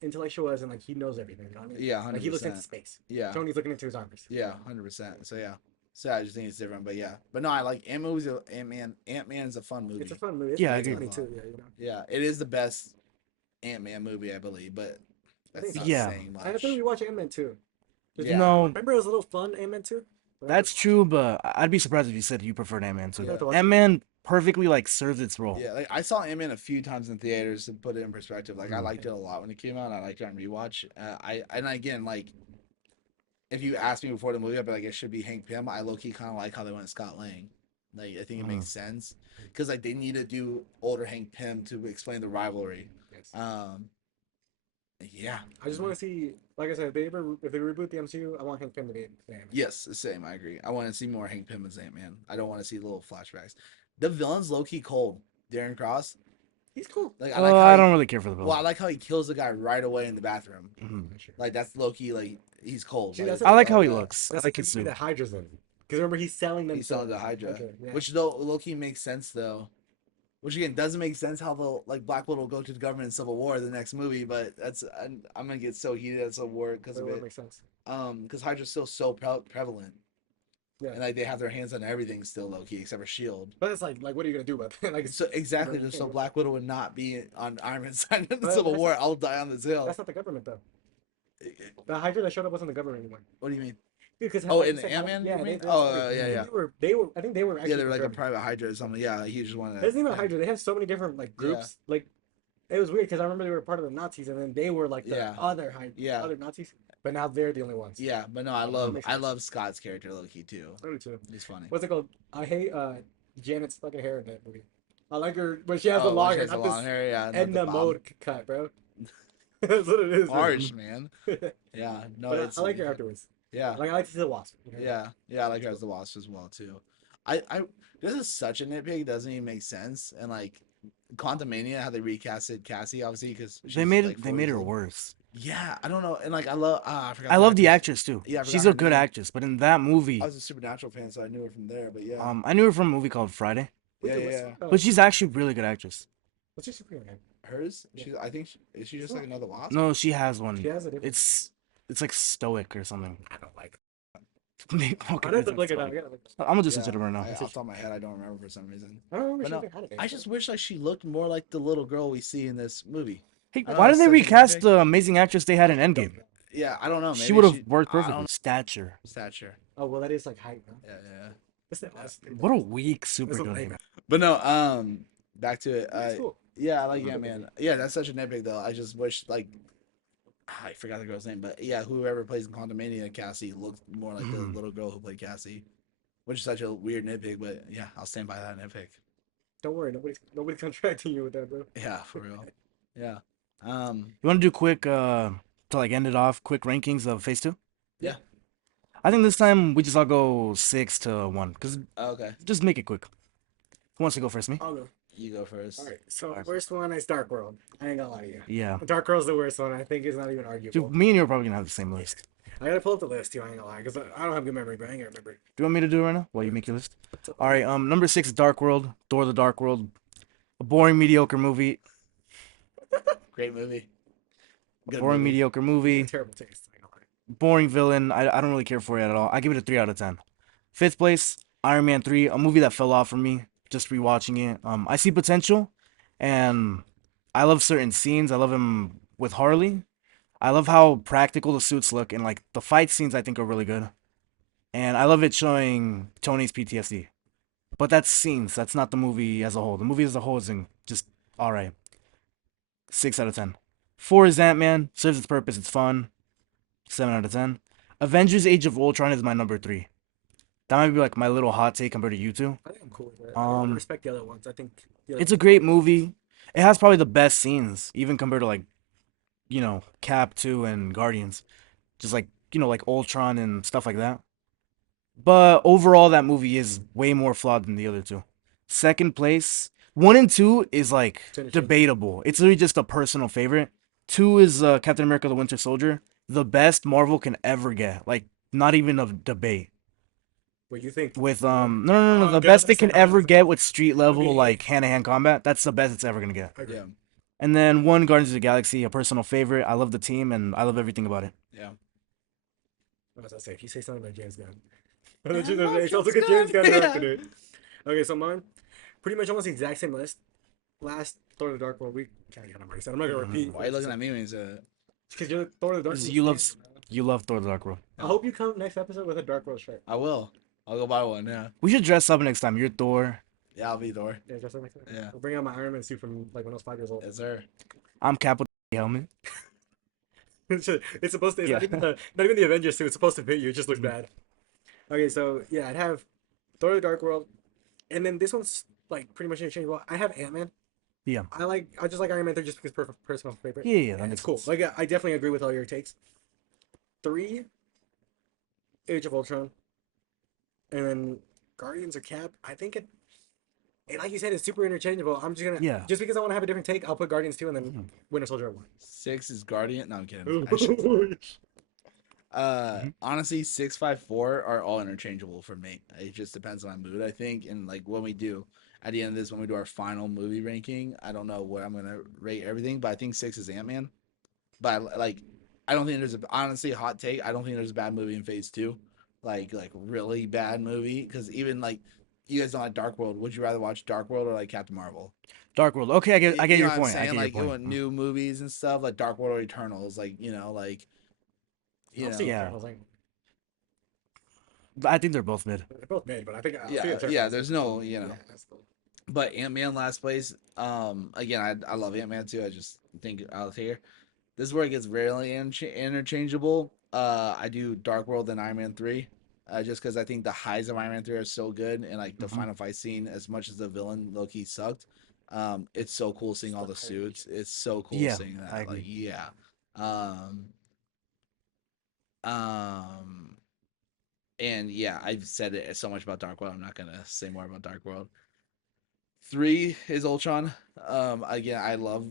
intellectual as in like he knows everything. You know what I mean? Yeah. Like he looks into 100%. space. Yeah. Tony's looking into his armors. Yeah. 100%. So yeah. So I just think it's different, but yeah. But no, I like Ant Man. Ant Man is a fun movie. It's a fun movie. It's Yeah, I it's agree. funny too. Yeah, you know. Yeah, it is the best Ant Man movie, I believe. But that's think not so. Yeah. saying I much. think we watch Ant-Man 2. Yeah. No, Remember it was a little fun, Ant-Man 2? that's true, but I'd be surprised if you said you preferred Ant-Man too. I'd have to watch it. Ant-Man perfectly like serves its role. Yeah, like I saw Ant Man a few times in theaters to put it in perspective. Like I Mhm. liked it a lot when it came out. And I liked it on rewatch. And again like if you asked me before the movie, I'd be like, it should be Hank Pym. I low key kind of like how they went Scott Lang. Like, I think it makes sense because like they need to do older Hank Pym to explain the rivalry. Yes. Yeah. I just want to see, like I said, if they reboot the MCU, I want Hank Pym to be Ant-Man. Yes, the same. I agree. I want to see more Hank Pym as Ant-Man. I don't want to see little flashbacks. The villain's low key cold. Darren Cross. He's cool. Like I like how I he, don't really care for the well, I villain. like how he kills the guy right away in the bathroom. Mhm. Like that's low key. Like he's cold. See, Like, that's I like the- how he that. looks. I That's like the his movie suit. that Hydra's in. Because remember, he's selling them. He's selling the Hydra, Yeah. which though low key makes sense though. Which again doesn't make sense how the like Black Widow will go to the government in Civil War the next movie, but that's I'm gonna get so heated at Civil War because But of it would it. make sense. Because Hydra's still so prevalent, Yeah. and like they have their hands on everything still low key except for Shield. But it's like what are you gonna do about that? Like, So exactly, you know, just so Black Widow would not be on Iron Man's side in the But Civil that's- War. I'll die on this hill. that's not the government though. The Hydra that showed up wasn't the government anymore. What do you mean? Because Oh, like in you the said, Ant-Man, Yeah. you mean? They, Oh, yeah, yeah. They were. I think they were. Actually Yeah, they're like a government. private Hydra or something. Yeah, he just wanted. It's not even a Hydra. They have so many different like Yeah. groups. Like it was weird because I remember they were part of the Nazis, and then they were like the Yeah. other Hydra, Yeah. other Nazis. But now they're the only ones. Yeah, but no, I makes I sense. love Scott's character low key too. I do too. He's funny. What's it called? I hate Janet's fucking hair in that movie. I like her, but she has the Oh, long she hair, has the not long this hair. Yeah, not Edna the bob. mode cut, bro. That's what it is. man. Harsh, man. Yeah, no, But it's I like her afterwards. Yeah, Like I like to see the Wasp. yeah, I like her as the Wasp as well too. I this is such a nitpick. It doesn't even make sense. And like Quantumania, how they recasted Cassie, obviously because They made her worse. Yeah, I don't know. And like I love I forgot. I love the actress too. Yeah, I She's forgot a her good name. actress, but in that movie, I was a Supernatural fan, so I knew her from there. But yeah, I knew her from a movie called Friday, yeah. but she's actually a really good actress. What's your superhero name? Hers, Yeah. she's. I think is she just like another Wasp? No, she has one. She has a different. It's like stoic or something. I don't like. Okay, I have to that's look it up. stoic. I gotta look it up. I'm gonna just Yeah, search it up right now. off the top of my head, I don't remember for some reason. I don't remember But she no, even had a name. I just wish like she looked more like the little girl we see in this movie. Hey, I know why did that's they such a recast nitpick. the amazing actress they had in Endgame? Yeah, I don't know. She maybe would have worked I don't perfectly. know. Stature. Stature. Oh well, that is like height. No? Yeah. That's the last. What a weak That's super a name. But no, back to it. That's cool. Yeah, I like Ant-Man. Yeah, that's such a nitpick though. I just wish like I forgot the girl's name, but yeah, whoever plays in Quantumania, Cassie looks more like the Mhm. little girl who played Cassie, which is such a weird nitpick. But yeah, I'll stand by that nitpick. Don't worry, nobody's contracting you with that, bro. Yeah, for real. Yeah. You want to do quick to like end it off? Quick rankings of Phase 2. Yeah. I think this time we just all go 6-1 because Okay, just make it quick. Who wants to go first? Me? I'll go. you go first. All right. So Alright. worst one is Dark World. I ain't gonna lie to you. Yeah. Dark World's the worst one. I think it's not even arguable. Dude, me and you are probably gonna have the same list. I gotta pull up the list too. I ain't gonna lie, because I don't have good memory, but I ain't gonna remember. Do you want me to do it right now while you make your list? All right. Number 6, Dark World. Thor: The Dark World. A boring, mediocre movie. Great movie. Good Boring, movie. mediocre movie. Terrible taste. I ain't gonna lie. Boring villain. I don't really care for it at all. I give it a 3 out of 10. Fifth place, Iron Man 3, a movie that fell off for me. Just rewatching it. I see potential, and I love certain scenes. I love him with Harley. I love how practical the suits look, and like the fight scenes I think are really good. And I love it showing Tony's PTSD. But that's scenes. That's not the movie as a whole. The movie as a whole is just all right. 6 out of 10. 4 is Ant-Man. Serves its purpose. It's fun. 7 out of 10. Avengers: Age of Ultron is my number 3. That might be like my little hot take compared to you two. I think I'm cool with that. I Um, respect the other ones. I think the other It's a great movie. It has probably the best scenes, even compared to like, Cap 2 and Guardians. Just like, like Ultron and stuff like that. But overall, that movie is way more flawed than the other two. Second place, 1 and 2 is like Finish it. debatable. It's literally just a personal favorite. 2 is Captain America: The Winter Soldier, the best Marvel can ever get. Like, not even a debate. What you think? With no, the Okay, best it that's can not- ever get with street level Okay. like hand-to-hand combat. That's the best it's ever gonna get. Okay. Yeah, And then 1, Guardians of the Galaxy, a personal favorite. I love the team and I love everything about it. yeah. What was I say? If you say something about James Gunn, I it's love also James good James Gunn Gunn. directed it. Okay, so mine, pretty much almost the exact same list. Last Thor: The Dark World. We kind of got them already said. I'm not gonna repeat. Why are you looking at me when you said it? Because you're Thor: The Dark Because World. you love fan, bro. You love Thor: The Dark World. I hope you come next episode with a Dark World shirt. I will. I'll go buy one. Yeah, We should dress up next time. You're Thor. yeah. I'll be Thor. Yeah, just like that. Yeah. I'll bring out my Iron Man suit from like when I was 5 years old. Yes, sir. I'm Cap with the helmet. It's supposed to. It's Yeah. not even the Avengers suit. It's supposed to fit you. It just looks Mhm. bad. Okay, so yeah, I'd have Thor: The Dark World, and then this one's like pretty much interchangeable. I have Ant Man. Yeah. I just like Iron Man 3 just because personal favorite. Yeah, that And it's makes cool. sense. Like I definitely agree with all your takes. 3, Age of Ultron, and then Guardians or Cap. I think it. And like you said, it's super interchangeable. I'm just gonna Yeah. just because I want to have a different take, I'll put Guardians 2 and then Mhm. Winter Soldier at 6 is Guardian. No, I'm kidding. 1. Mhm. Honestly, 6, 5, 4 are all interchangeable for me. It just depends on my mood, I think, and like when we do at the end of this, when we do our final movie ranking, I don't know what I'm gonna rate everything, but I think 6 is Ant Man. But like, I don't think there's a honestly hot take. I don't think there's a bad movie in Phase 2, like really bad movie. Because even like you guys don't like Dark World. Would you rather watch Dark World or like Captain Marvel? Dark World. Okay, I get You know your what I'm point. I saying? get your Like you point. want new movies and stuff like Dark World or Eternals, like you I'll see know. Yeah. Eternals. Like, I think they're both mid. they're both mid, but I think I'll see Yeah. Eternals. There's no, Yeah, that's cool. but Ant Man last place. Again, I love Ant Man too. I just think out here, this is where it gets really interchangeable. I do Dark World and Iron Man 3. Just because I think the highs of Iron Man 3 are so good, and like the Hmm. final fight scene, as much as the villain Loki sucked, it's so cool seeing all the suits. It's so cool Yeah, seeing I that. Like, agree. yeah. Um, um, and yeah, I've said it so much about Dark World. I'm not gonna say more about Dark World. 3 is Ultron. Again, I love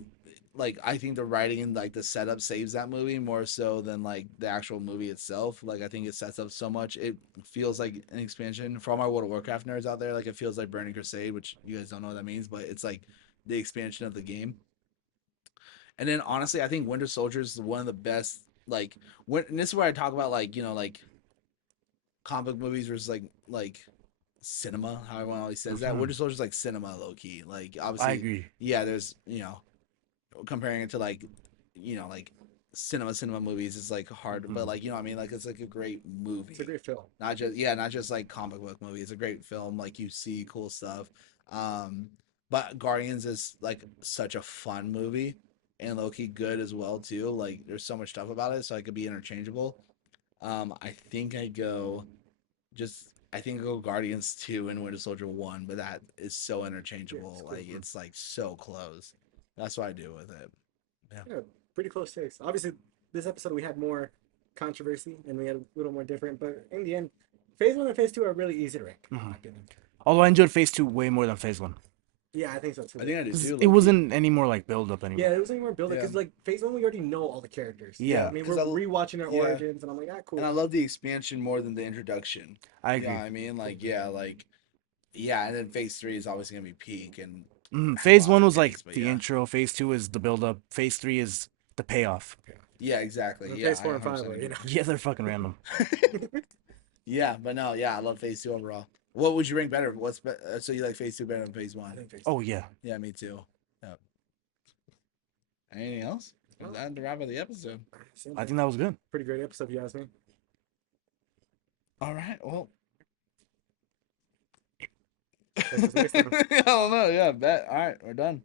like I think the writing and like the setup saves that movie more so than like the actual movie itself. Like I think it sets up so much. It feels like an expansion for all my World of Warcraft nerds out there. Like it feels like Burning Crusade, which you guys don't know what that means, but it's like the expansion of the game. And then honestly, I think Winter Soldier is one of the best. Like when and this is where I talk about like like comic movies versus like cinema, how everyone always says that. Hmm. Winter Soldier's like cinema low key. Like I obviously, agree. yeah, there's comparing it to like like cinema movies is like hard, but Hmm. like what I mean, like it's like a great It's a movie. great film. Not just like comic book movie. It's a great film. Like you see cool stuff. Um, but Guardians is like such a fun movie and low key good as well too. Like there's so much stuff about it, so it could be interchangeable. I think I think I go Guardians 2 and Winter Soldier 1, but that is so Yeah, it's interchangeable. cool. Like it's like so close. That's what I do with it. Yeah. Yeah, pretty close takes. Obviously, this episode we had more controversy and we had a little more different, but in the end, Phase 1 and Phase 2 are really easy to rank, in Hmm. my opinion. Although I enjoyed Phase 2 way more than Phase 1. Yeah, I think so I too. think I do Because too, it low key. wasn't any more like build up Yeah, anymore. it was any more build Yeah. because like Phase 1 we already know all the characters. Yeah, Yeah, I mean, because we're rewatching their yeah, origins, and I'm like, ah, and I cool. love the expansion more than the introduction. I You know what agree. I mean? Yeah, and then Phase 3 is obviously gonna be peak and have Phase lots 1 of was like takes, but the yeah, intro. Phase 2 is the build up. Phase 3 is the payoff. Yeah. yeah, exactly. And Yeah, Phase I 4 and 5 100% are, you agree. know. Yeah, they're fucking random. Yeah, but no, yeah, I love Phase 2 overall. What would you rank better? So you like Phase 2 better than Phase I 1? think Phase Oh 2. yeah, Yeah, me too. Yep. Anything else? Is Well, that the wrap of the episode? same I thing. think that was good. Pretty great episode, if you ask me. All right. Well, Catch us next time. I don't know. Yeah, bet. All right, we're done.